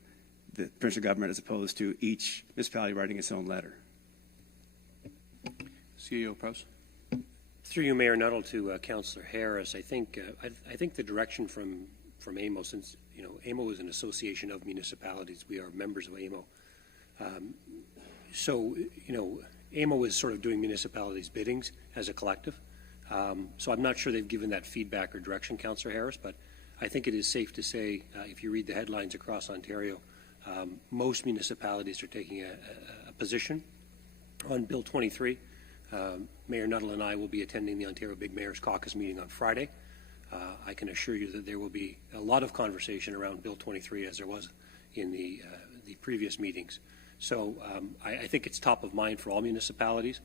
the provincial government as opposed to each municipality writing its own letter? CEO Prowse. Through you, Mayor Nuttall, to Councillor Harris, I think the direction from AMO, since AMO is an association of municipalities, we are members of AMO. So AMO is sort of doing municipalities' biddings as a collective. So I'm not sure they've given that feedback or direction, Councillor Harris, but I think it is safe to say, if you read the headlines across Ontario, most municipalities are taking a position on Bill 23. Mayor Nuttall and I will be attending the Ontario Big Mayors Caucus meeting on Friday. I can assure you that there will be a lot of conversation around Bill 23 as there was in the previous meetings. So I think it's top of mind for all municipalities.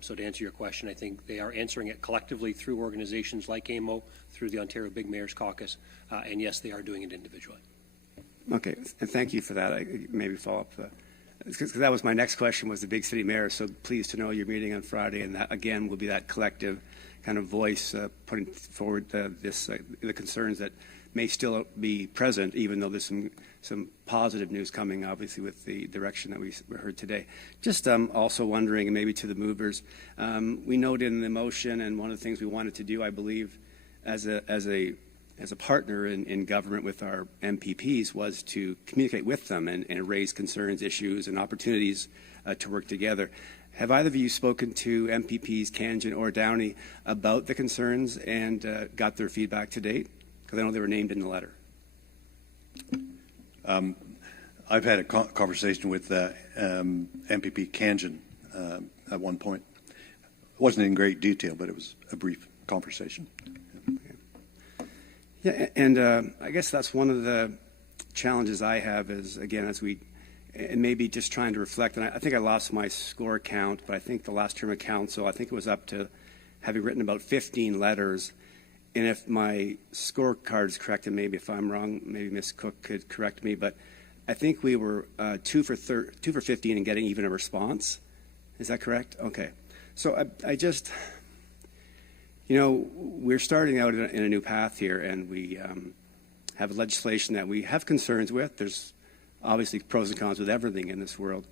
So to answer your question, I think they are answering it collectively through organizations like AMO, through the Ontario Big Mayors Caucus, and yes, they are doing it individually. Okay, and thank you for that. I maybe follow up because that was my next question, was the big city mayor. So pleased to know you're meeting on Friday, and that again will be that collective kind of voice putting forward the concerns that may still be present, even though there's some positive news coming, obviously, with the direction that we heard today. Just also wondering, and maybe to the movers, we noted in the motion, and one of the things we wanted to do, I believe, as a partner in government with our MPPs, was to communicate with them and raise concerns, issues, and opportunities to work together. Have either of you spoken to MPPs Khanjin or Downey about the concerns and got their feedback to date? Because I know they were named in the letter. I've had a conversation with MPP Khanjin at one point. It wasn't in great detail, but it was a brief conversation. Yeah, and I guess that's one of the challenges I have is, again, and maybe just trying to reflect, and I think I lost my score count, but I think the last term of council, I think it was up to having written about 15 letters. And if my scorecard is correct, and maybe if I'm wrong, maybe Ms. Cook could correct me, but I think we were 2 for 15 in getting even a response. Is that correct? Okay. So I just, we're starting out in a new path here, and we have legislation that we have concerns with. There's obviously pros and cons with everything in this world.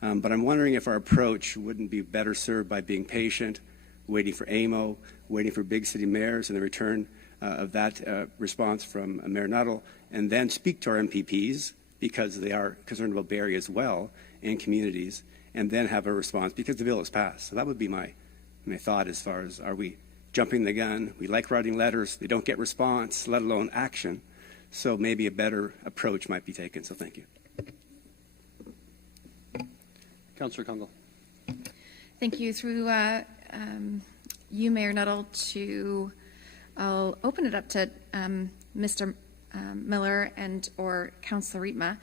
But I'm wondering if our approach wouldn't be better served by being patient, waiting for AMO, waiting for big city mayors and the return of that response from Mayor Nuttall, and then speak to our MPPs, because they are concerned about Barrie as well, and communities, and then have a response, because the bill is passed. So that would be my thought as far as, are we jumping the gun? We like writing letters. They don't get response, let alone action. So maybe a better approach might be taken. So thank you. Councillor Kungl. Thank you. Through you, Mayor Nuttall, I'll open it up to Mr. Miller and or Councillor Rietma.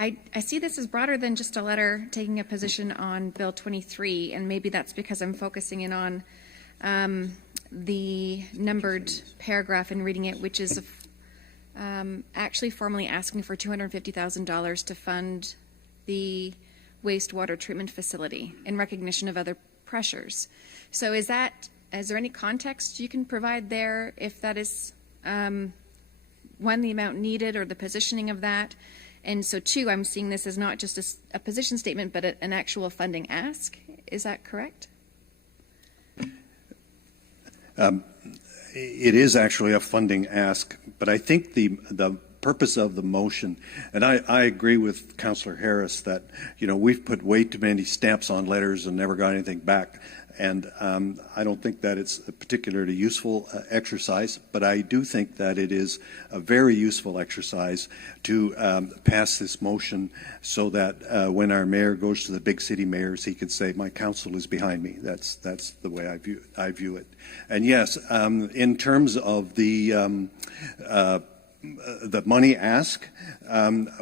I see this as broader than just a letter taking a position on Bill 23, and maybe that's because I'm focusing in on the numbered paragraph and reading it, which is actually formally asking for $250,000 to fund the wastewater treatment facility in recognition of other pressures. So is there any context you can provide there, if that is one, the amount needed or the positioning of that? And so two, I'm seeing this as not just a position statement, but an actual funding ask. Is that correct? It is actually a funding ask, but I think the purpose of the motion, and I agree with Councillor Harris that, we've put way too many stamps on letters and never got anything back. And I don't think that it's a particularly useful exercise, but I do think that it is a very useful exercise to pass this motion so that when our mayor goes to the big city mayors, he can say, my council is behind me. That's the way I view it. And yes, in terms of the money ask,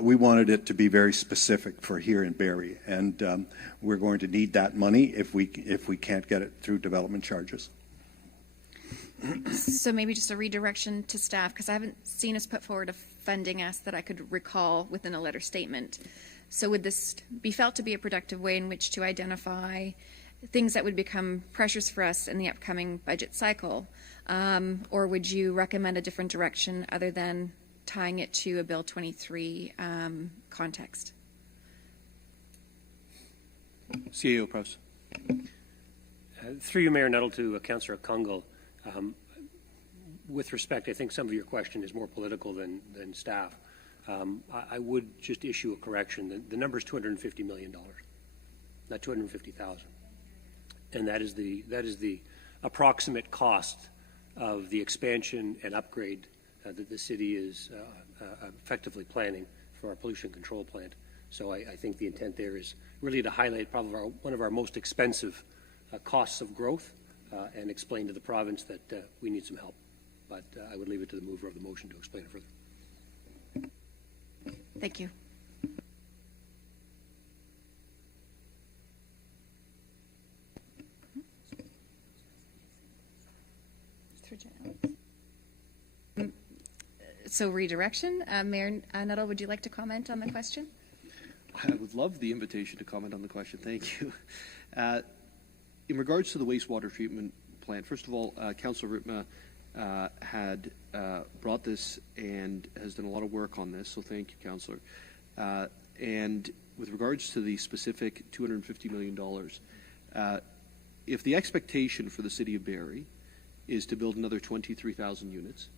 we wanted it to be very specific for here in Barrie, and we're going to need that money if we can't get it through development charges. So maybe just a redirection to staff, because I haven't seen us put forward a funding ask that I could recall within a letter statement. So would this be felt to be a productive way in which to identify things that would become pressures for us in the upcoming budget cycle? Or would you recommend a different direction other than tying it to a Bill 23 context? CAO Prowse. Through you, Mayor Nuttall, to Councillor Kungl. With respect, I think some of your question is more political than staff. I would just issue a correction. The number is $250 million, not $250,000, and that is the approximate cost of the expansion and upgrade that the city is effectively planning for our pollution control plant. So I think the intent there is really to highlight probably one of our most expensive costs of growth and explain to the province that we need some help. But I would leave it to the mover of the motion to explain it further. Thank you. So redirection. Mayor Nuttall, would you like to comment on the question? I would love the invitation to comment on the question. Thank you. In regards to the wastewater treatment plant, first of all, Councillor Ritma had brought this and has done a lot of work on this, so thank you, Councillor. And with regards to the specific $250 million, if the expectation for the City of Barrie is to build another 23,000 units,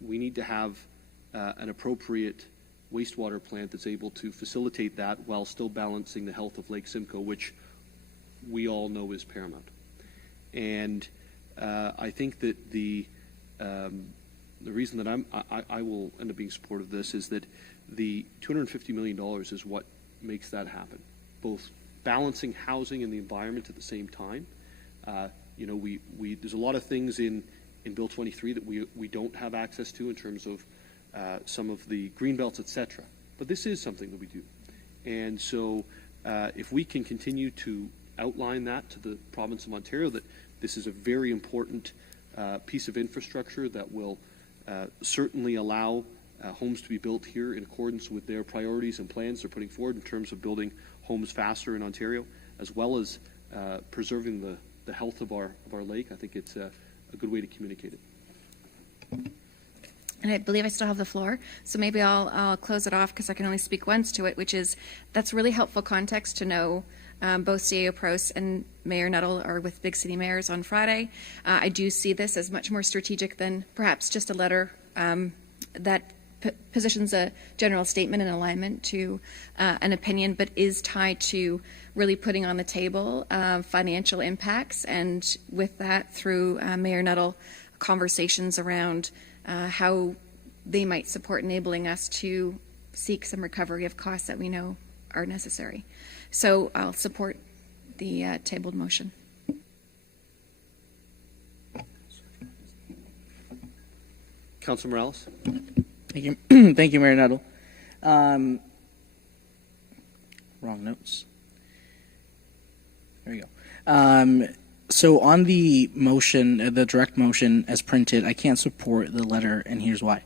we need to have an appropriate wastewater plant that's able to facilitate that while still balancing the health of Lake Simcoe, which we all know is paramount. And I think that the reason that I will end up being supportive of this is that the $250 million is what makes that happen, both balancing housing and the environment at the same time. You know, there's a lot of things in Bill 23 that we don't have access to in terms of some of the green belts, etc. But this is something that we do. And so if we can continue to outline that to the province of Ontario, that this is a very important piece of infrastructure that will certainly allow homes to be built here in accordance with their priorities and plans they're putting forward in terms of building homes faster in Ontario, as well as preserving the health of our lake. I think it's a good way to communicate it. And I believe I still have the floor, so maybe I'll close it off because I can only speak once to it, which is that's really helpful context to know. Both CAO Prost and Mayor Nuttall are with Big City Mayors on Friday. I do see this as much more strategic than perhaps just a letter that positions a general statement in alignment to an opinion, but is tied to really putting on the table financial impacts, and with that, through Mayor Nuttall, conversations around how they might support enabling us to seek some recovery of costs that we know are necessary. So I'll support the tabled motion. Councilor Morales. Thank you, thank you, Mayor Nuttall. Wrong notes. There you go. So on the motion, the direct motion as printed, I can't support the letter, and here's why.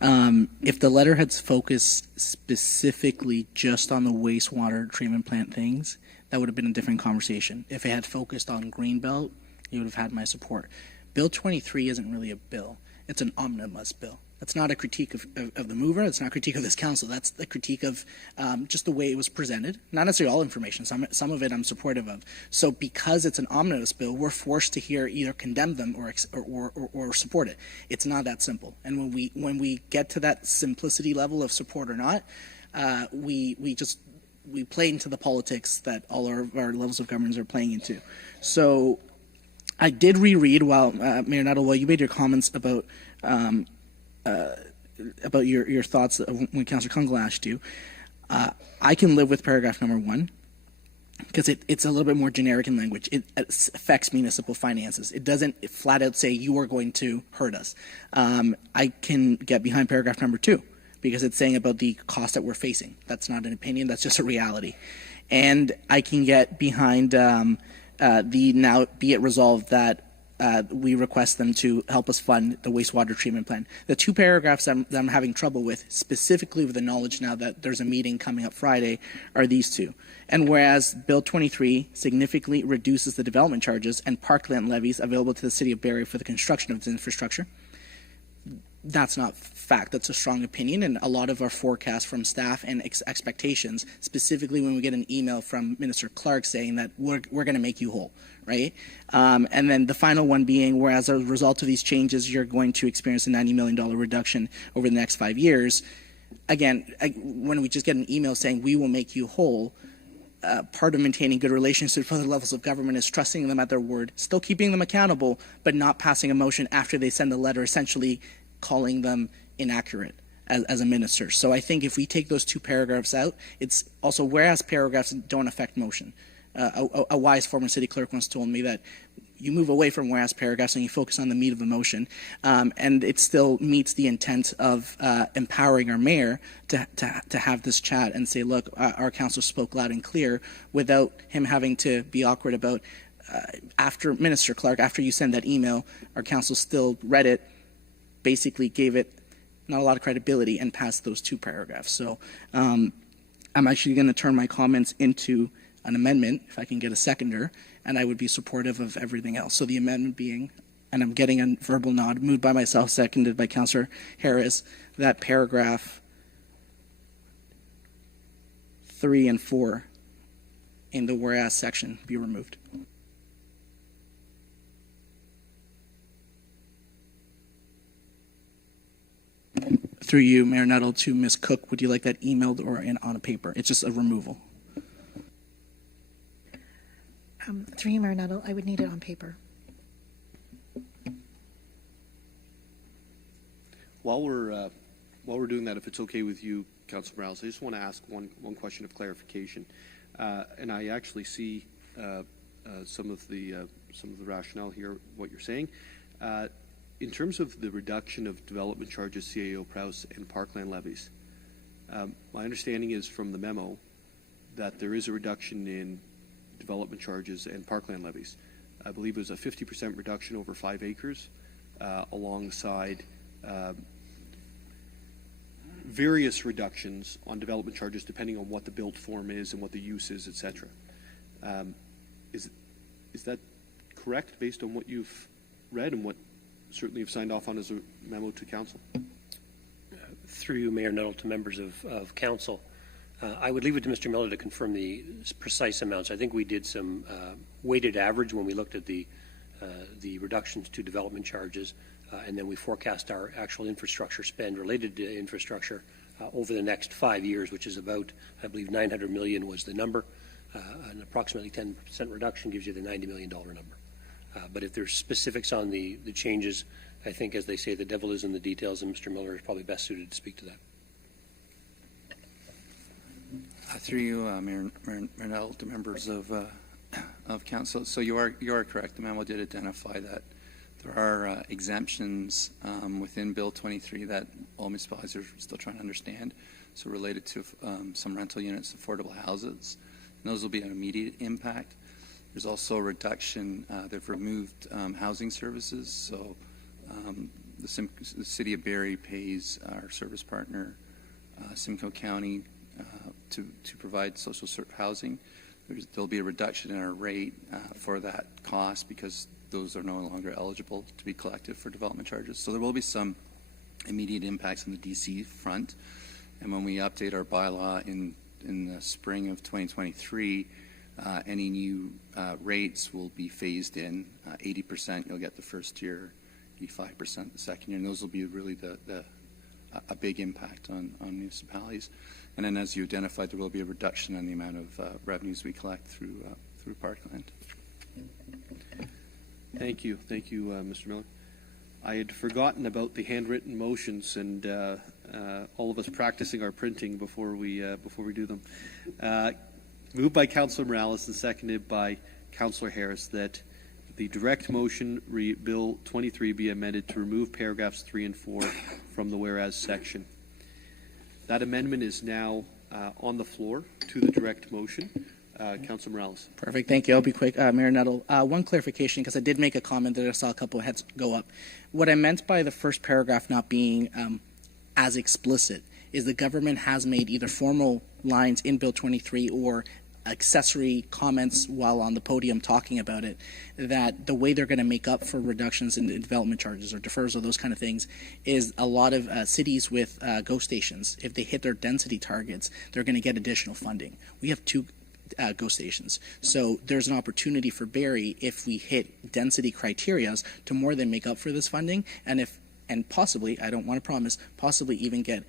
If the letter had focused specifically just on the wastewater treatment plant things, that would have been a different conversation. If it had focused on Greenbelt, you would have had my support. Bill 23 isn't really a bill. It's an omnibus bill. That's not a critique of the mover. It's not a critique of this council. That's the critique of just the way it was presented. Not necessarily all information. Some of it I'm supportive of. So because it's an omnibus bill, we're forced to either condemn them or support it. It's not that simple. And when we get to that simplicity level of support or not, we play into the politics that all our levels of governments are playing into. So I did reread while Mayor Nuttall, while you made your comments about your thoughts when Councillor Kungle asked you. I can live with paragraph number 1 because it's a little bit more generic in language. It affects municipal finances. It doesn't flat out say you are going to hurt us. I can get behind paragraph number 2 because it's saying about the cost that we're facing. That's not an opinion. That's just a reality. And I can get behind the now be it resolved that we request them to help us fund the wastewater treatment plan. The 2 paragraphs that I'm having trouble with, specifically with the knowledge now that there's a meeting coming up Friday, are these 2. And whereas Bill 23 significantly reduces the development charges and parkland levies available to the City of Barrie for the construction of its infrastructure, that's not fact. That's a strong opinion, and a lot of our forecasts from staff and expectations, specifically when we get an email from Minister Clark saying that we're going to make you whole, right? And then the final one being, whereas as a result of these changes, you're going to experience a $90 million reduction over the next 5 years. Again, when we just get an email saying we will make you whole, part of maintaining good relationships with other levels of government is trusting them at their word, still keeping them accountable, but not passing a motion after they send a letter essentially calling them inaccurate as a minister. So I think if we take those 2 paragraphs out, it's also whereas paragraphs don't affect motion. A wise former city clerk once told me that you move away from whereas paragraphs and you focus on the meat of the motion, and it still meets the intent of empowering our mayor to have this chat and say, look, our council spoke loud and clear without him having to be awkward about after Minister Clark, after you send that email, our council still read it, basically gave it not a lot of credibility and passed those 2 paragraphs. So I'm actually going to turn my comments into an amendment, if I can get a seconder, and I would be supportive of everything else. So the amendment being, and I'm getting a verbal nod, moved by myself, seconded by Councillor Harris, that paragraph 3 and 4 in the whereas section be removed. Through you, Mayor Nuttall, to Ms. Cook, would you like that emailed or on a paper? It's just a removal. Through you, Mayor Nuttall, I would need it on paper. While we're doing that, if it's okay with you, Councilor Morales, I just want to ask one question of clarification, and I actually see some of the rationale here, what you're saying. In terms of the reduction of development charges, CAO, Prowse, and parkland levies, my understanding is from the memo that there is a reduction in development charges and parkland levies. I believe it was a 50% reduction over 5 acres, alongside various reductions on development charges depending on what the built form is and what the use is, etc. Is that correct based on what you've read and what certainly you've signed off on as a memo to council? Through you, Mayor Nuttall, to members of council, I would leave it to Mr. Miller to confirm the precise amounts. I think we did some weighted average when we looked at the reductions to development charges, and then we forecast our actual infrastructure spend related to infrastructure over the next 5 years, which is about, I believe, $900 million was the number. An approximately 10% reduction gives you the $90 million number. But if there's specifics on the changes, I think, as they say, the devil is in the details, and Mr. Miller is probably best suited to speak to that. Through you, Mayor Nuttall, to members of council. So you are correct. The memo did identify that there are exemptions within Bill 23 that all municipalities are still trying to understand. So related to some rental units, affordable houses, and those will be an immediate impact. There's also a reduction. They've removed housing services. So the city of Barrie pays our service partner, Simcoe County, to provide social housing. There'll be a reduction in our rate for that cost because those are no longer eligible to be collected for development charges. So there will be some immediate impacts on the DC front. And when we update our bylaw in the spring of 2023, any new rates will be phased in. 80% you'll get the first year, 85% the second year, and those will be really a big impact on municipalities. And then, as you identified, there will be a reduction in the amount of revenues we collect through parkland. Thank you, Mr. Miller. I had forgotten about the handwritten motions and all of us practicing our printing before we do them. Moved by Councillor Morales and seconded by Councillor Harris that the direct motion Bill 23 be amended to remove paragraphs 3 and 4 from the whereas section. That amendment is now on the floor to the direct motion. Councillor Morales. Perfect. Thank you. I'll be quick. Mayor Nuttall, one clarification, because I did make a comment that I saw a couple of heads go up. What I meant by the first paragraph not being as explicit is the government has made either formal lines in Bill 23 or accessory comments while on the podium talking about it, that the way they're going to make up for reductions in development charges or defers or those kind of things is a lot of cities with GO stations, if they hit their density targets, they're going to get additional funding. We have 2 GO stations. So there's an opportunity for Barrie, if we hit density criteria, to more than make up for this funding, and possibly, I don't want to promise, possibly even get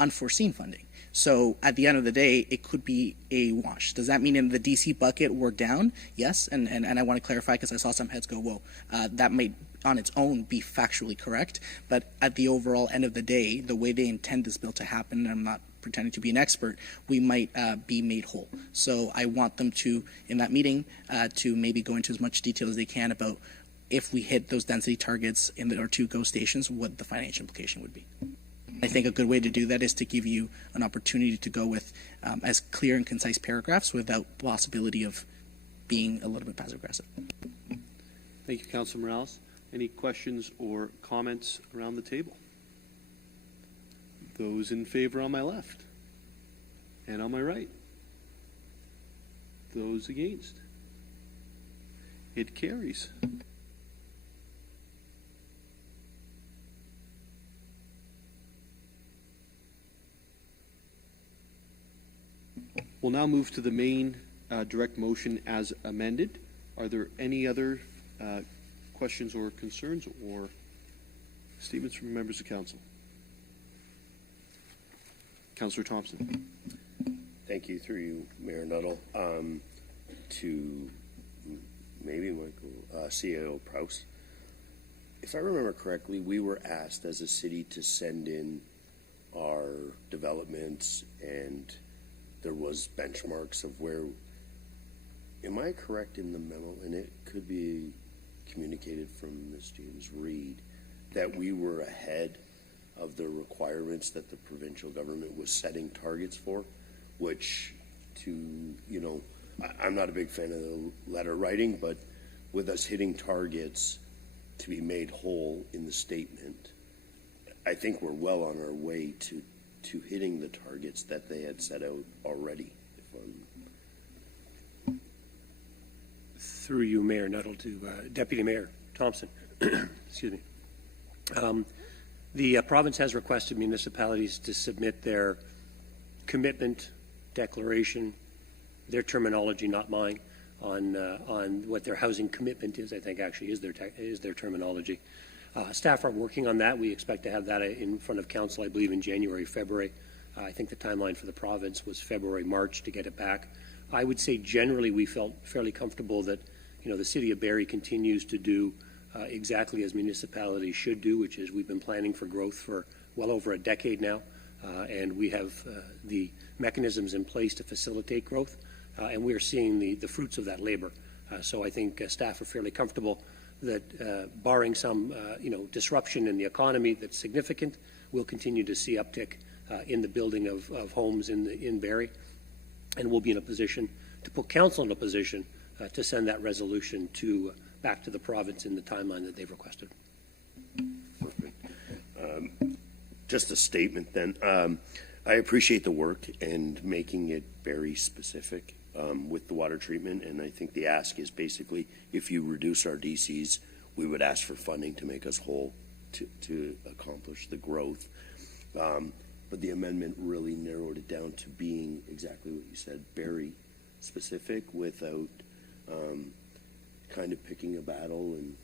unforeseen funding. So at the end of the day, it could be a wash. Does that mean in the DC bucket we're down? Yes, and I want to clarify because I saw some heads go, whoa, that may on its own be factually correct, but at the overall end of the day, the way they intend this bill to happen, and I'm not pretending to be an expert, we might be made whole. So I want them to, in that meeting, to maybe go into as much detail as they can about if we hit those density targets in our 2 GO stations, what the financial implication would be. I think a good way to do that is to give you an opportunity to go with as clear and concise paragraphs without possibility of being a little bit passive-aggressive. Thank you, Councillor Morales. Any questions or comments around the table? Those in favor on my left. And on my right? Those against? It carries. We'll now move to the main direct motion as amended. Are there any other questions or concerns or statements from members of council? Councillor Thompson. Thank you, through you, Mayor Nuttall. To maybe Michael, CAO Prowse. If I remember correctly, we were asked as a city to send in our developments, and there was benchmarks of where. Am I correct in the memo, and it could be communicated from Ms. James Reed, that we were ahead of the requirements that the provincial government was setting targets for, which I'm not a big fan of the letter writing, but with us hitting targets to be made whole in the statement, I think we're well on our way to hitting the targets that they had set out already. Through you, Mayor Nuttall, to Deputy Mayor Thompson. Excuse me. The province has requested municipalities to submit their commitment, declaration, their terminology, not mine, on what their housing commitment is. I think actually is their terminology. Staff are working on that. We expect to have that in front of council, I believe, in January, February. I think the timeline for the province was February, March to get it back. I would say generally we felt fairly comfortable that the city of Barrie continues to do exactly as municipalities should do, which is we've been planning for growth for well over a decade now, and we have the mechanisms in place to facilitate growth, and we're seeing the fruits of that labor. So I think staff are fairly comfortable that barring some disruption in the economy that's significant, we'll continue to see uptick in the building of homes in Barrie, and we'll be in a position to put council in a position to send that resolution back to the province in the timeline that they've requested. Perfect. Just a statement then. I appreciate the work and making it very specific with the water treatment, and I think the ask is basically if you reduce our DCs, we would ask for funding to make us whole to accomplish the growth. But the amendment really narrowed it down to being exactly what you said, Barrie specific, without kind of picking a battle. And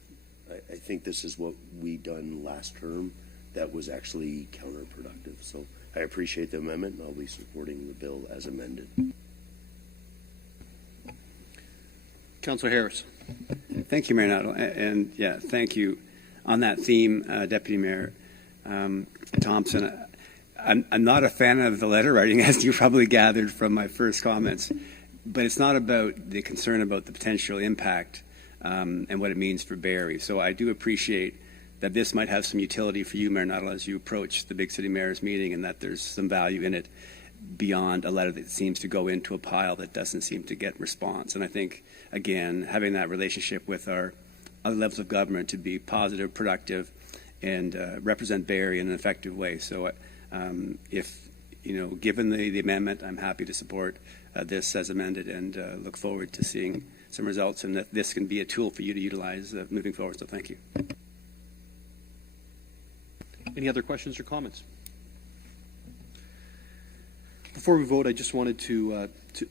I think this is what we done last term that was actually counterproductive. So I appreciate the amendment, and I'll be supporting the bill as amended. Councillor Harris. Thank you, Mayor Nuttall, and yeah, thank you. On that theme, Deputy Mayor Thompson, I'm not a fan of the letter writing, as you probably gathered from my first comments, but it's not about the concern about the potential impact and what it means for Barrie. So I do appreciate that this might have some utility for you, Mayor Nuttall, as you approach the Big City Mayor's meeting, and that there's some value in it beyond a letter that seems to go into a pile that doesn't seem to get response. And I think, again, having that relationship with our other levels of government to be positive, productive, and represent Barrie in an effective way. So if, given the amendment, I'm happy to support this as amended, and look forward to seeing some results, and that this can be a tool for you to utilize moving forward. So thank you. Any other questions or comments? Before we vote, I just wanted to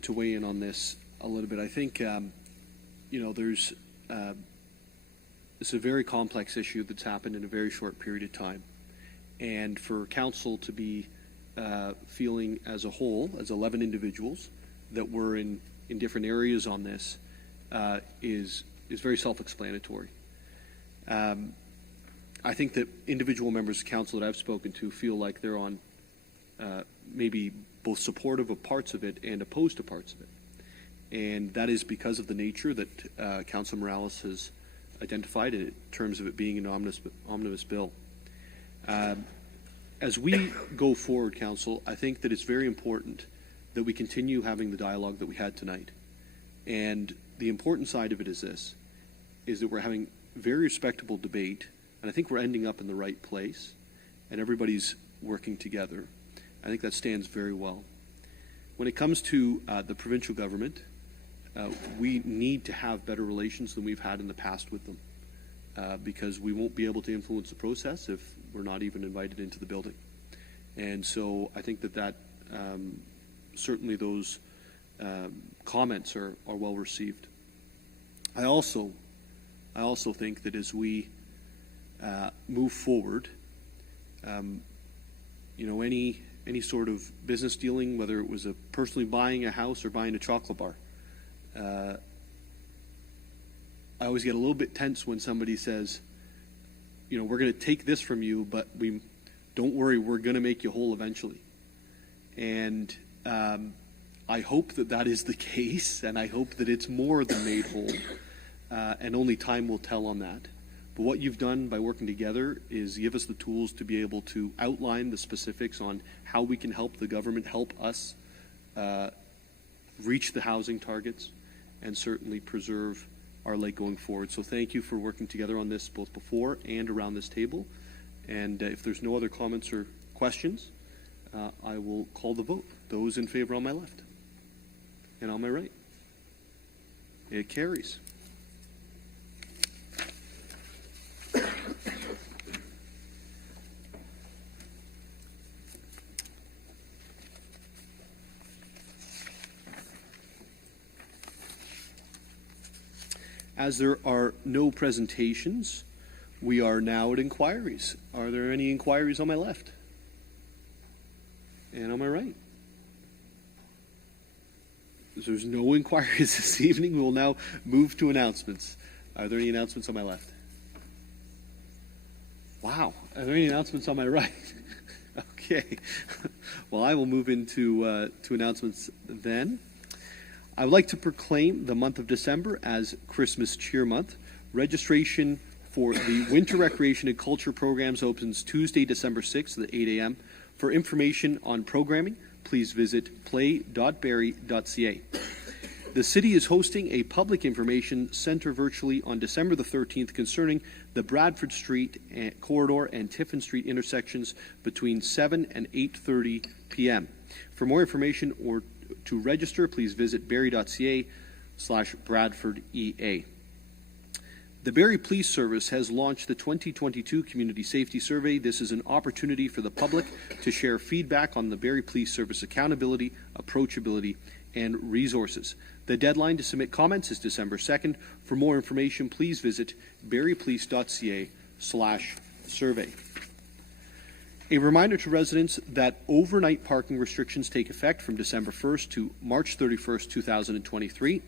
weigh in on this a little bit. I think there's it's a very complex issue that's happened in a very short period of time, and for council to be feeling as a whole, as 11 individuals, that we're in different areas on this is very self-explanatory. I think that individual members of council that I've spoken to feel like they're on maybe both supportive of parts of it and opposed to parts of it. And that is because of the nature that Councillor Morales has identified in terms of it being an omnibus bill. As we go forward, Council, I think that it's very important that we continue having the dialogue that we had tonight. And the important side of it is this, is that we're having very respectable debate, and I think we're ending up in the right place, and everybody's working together. I think that stands very well. when it comes to the provincial government, we need to have better relations than we've had in the past with them, because we won't be able to influence the process if we're not even invited into the building. And so I think that certainly those comments are well received. I also think that as we move forward, any sort of business dealing, whether it was personally buying a house or buying a chocolate bar, I always get a little bit tense when somebody says, we're going to take this from you, but don't worry, we're going to make you whole eventually. And I hope that is the case, and I hope that it's more than made whole, and only time will tell on that. But what you've done by working together is give us the tools to be able to outline the specifics on how we can help the government help us reach the housing targets and certainly preserve our lake going forward. So thank you for working together on this both before and around this table. And if there's no other comments or questions, I will call the vote. Those in favor on my left and on my right. It carries. As there are no presentations, we are now at inquiries. Are there any inquiries on my left? And on my right? If there's no inquiries this evening, we will now move to announcements. Are there any announcements on my left? Wow. Are there any announcements on my right? Okay. Well, I will move into to announcements then. I would like to proclaim the month of December as Christmas Cheer Month. Registration for the Winter Recreation and Culture programs opens Tuesday, December 6th at 8 a.m. For information on programming, please visit play.barrie.ca. The city is hosting a public information center virtually on December the 13th concerning the Bradford Street corridor and Tiffin Street intersections between 7 and 8:30 p.m. For more information or to register, please visit barrie.ca/BradfordEA. The Barrie Police Service has launched the 2022 Community Safety Survey. This is an opportunity for the public to share feedback on the Barrie Police Service accountability, approachability, and resources. The deadline to submit comments is December 2nd. For more information, please visit barriepolice.ca/survey. A reminder to residents that overnight parking restrictions take effect from December 1st to March 31st, 2023.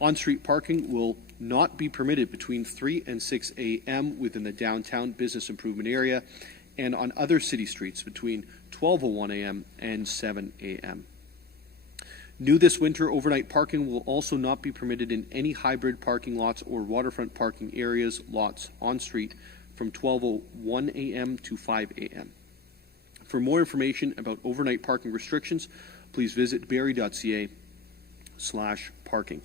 On-street parking will not be permitted between 3 and 6 a.m. within the downtown business improvement area and on other city streets between 12:01 a.m. and 7 a.m. New this winter, overnight parking will also not be permitted in any hybrid parking lots or waterfront parking areas, lots on street from 12:01 a.m. to 5 a.m. For more information about overnight parking restrictions, please visit barrie.ca/parking.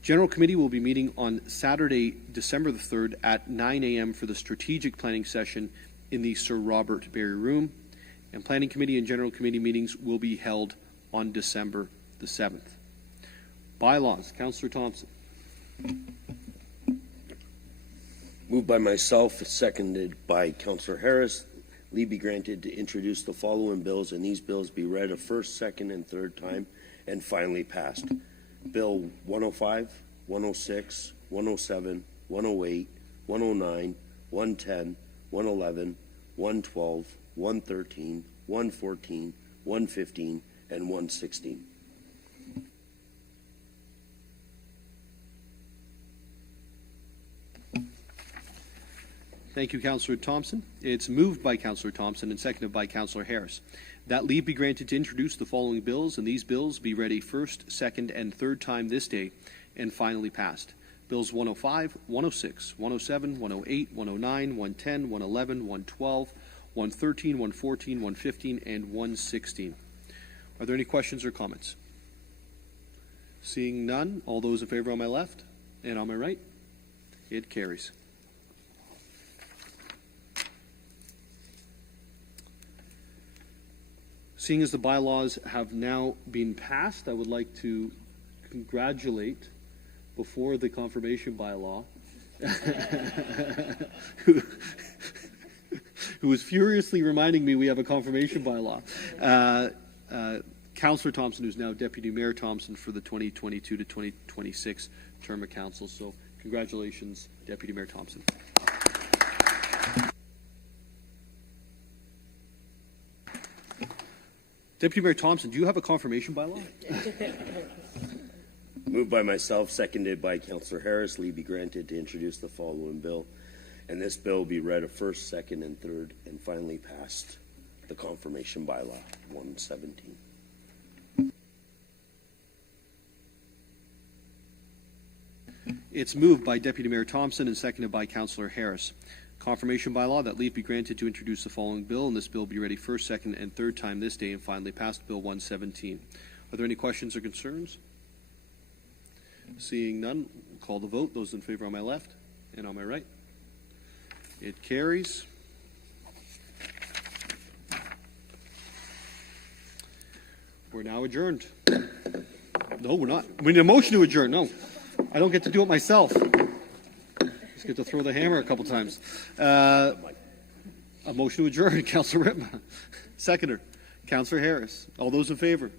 General Committee will be meeting on Saturday, December the 3rd at 9 a.m. for the strategic planning session in the Sir Robert Barrie Room. And Planning Committee and General Committee meetings will be held on December the 7th. Bylaws, Councillor Thompson. Moved by myself, seconded by Councillor Harris. Leave be granted to introduce the following bills, and these bills be read a first, second, and third time, and finally passed. Bill 105, 106, 107, 108, 109, 110, 111, 112, 113, 114, 115, and 116. Thank you, Councillor Thompson. It's moved by Councillor Thompson and seconded by Councillor Harris. That leave be granted to introduce the following bills, and these bills be read a first, second, and third time this day, and finally passed. Bills 105, 106, 107, 108, 109, 110, 111, 112, 113, 114, 115, and 116. Are there any questions or comments? Seeing none, all those in favor on my left and on my right? It carries. Seeing as the bylaws have now been passed, I would like to congratulate, before the confirmation bylaw, who was furiously reminding me we have a confirmation bylaw, Councillor Thompson, who's now Deputy Mayor Thompson for the 2022 to 2026 term of council. So congratulations, Deputy Mayor Thompson. Deputy Mayor Thompson, do you have a confirmation bylaw? Moved by myself, seconded by Councillor Harris, leave be granted to introduce the following bill. And this bill will be read a first, second, and third, and finally passed. The confirmation bylaw, 117. It's moved by Deputy Mayor Thompson and seconded by Councillor Harris. Confirmation bylaw that leave be granted to introduce the following bill, and this bill will be ready first, second, and third time this day, and finally passed. Bill 117. Are there any questions or concerns? Seeing none, we'll call the vote. Those in favor on my left and on my right. It carries. We're now adjourned. No, we're not. We need a motion to adjourn. No, I don't get to do it myself. Just get to throw the hammer a couple times. A motion to adjourn, Councillor Rittma. Seconder, Councillor Harris. All those in favor?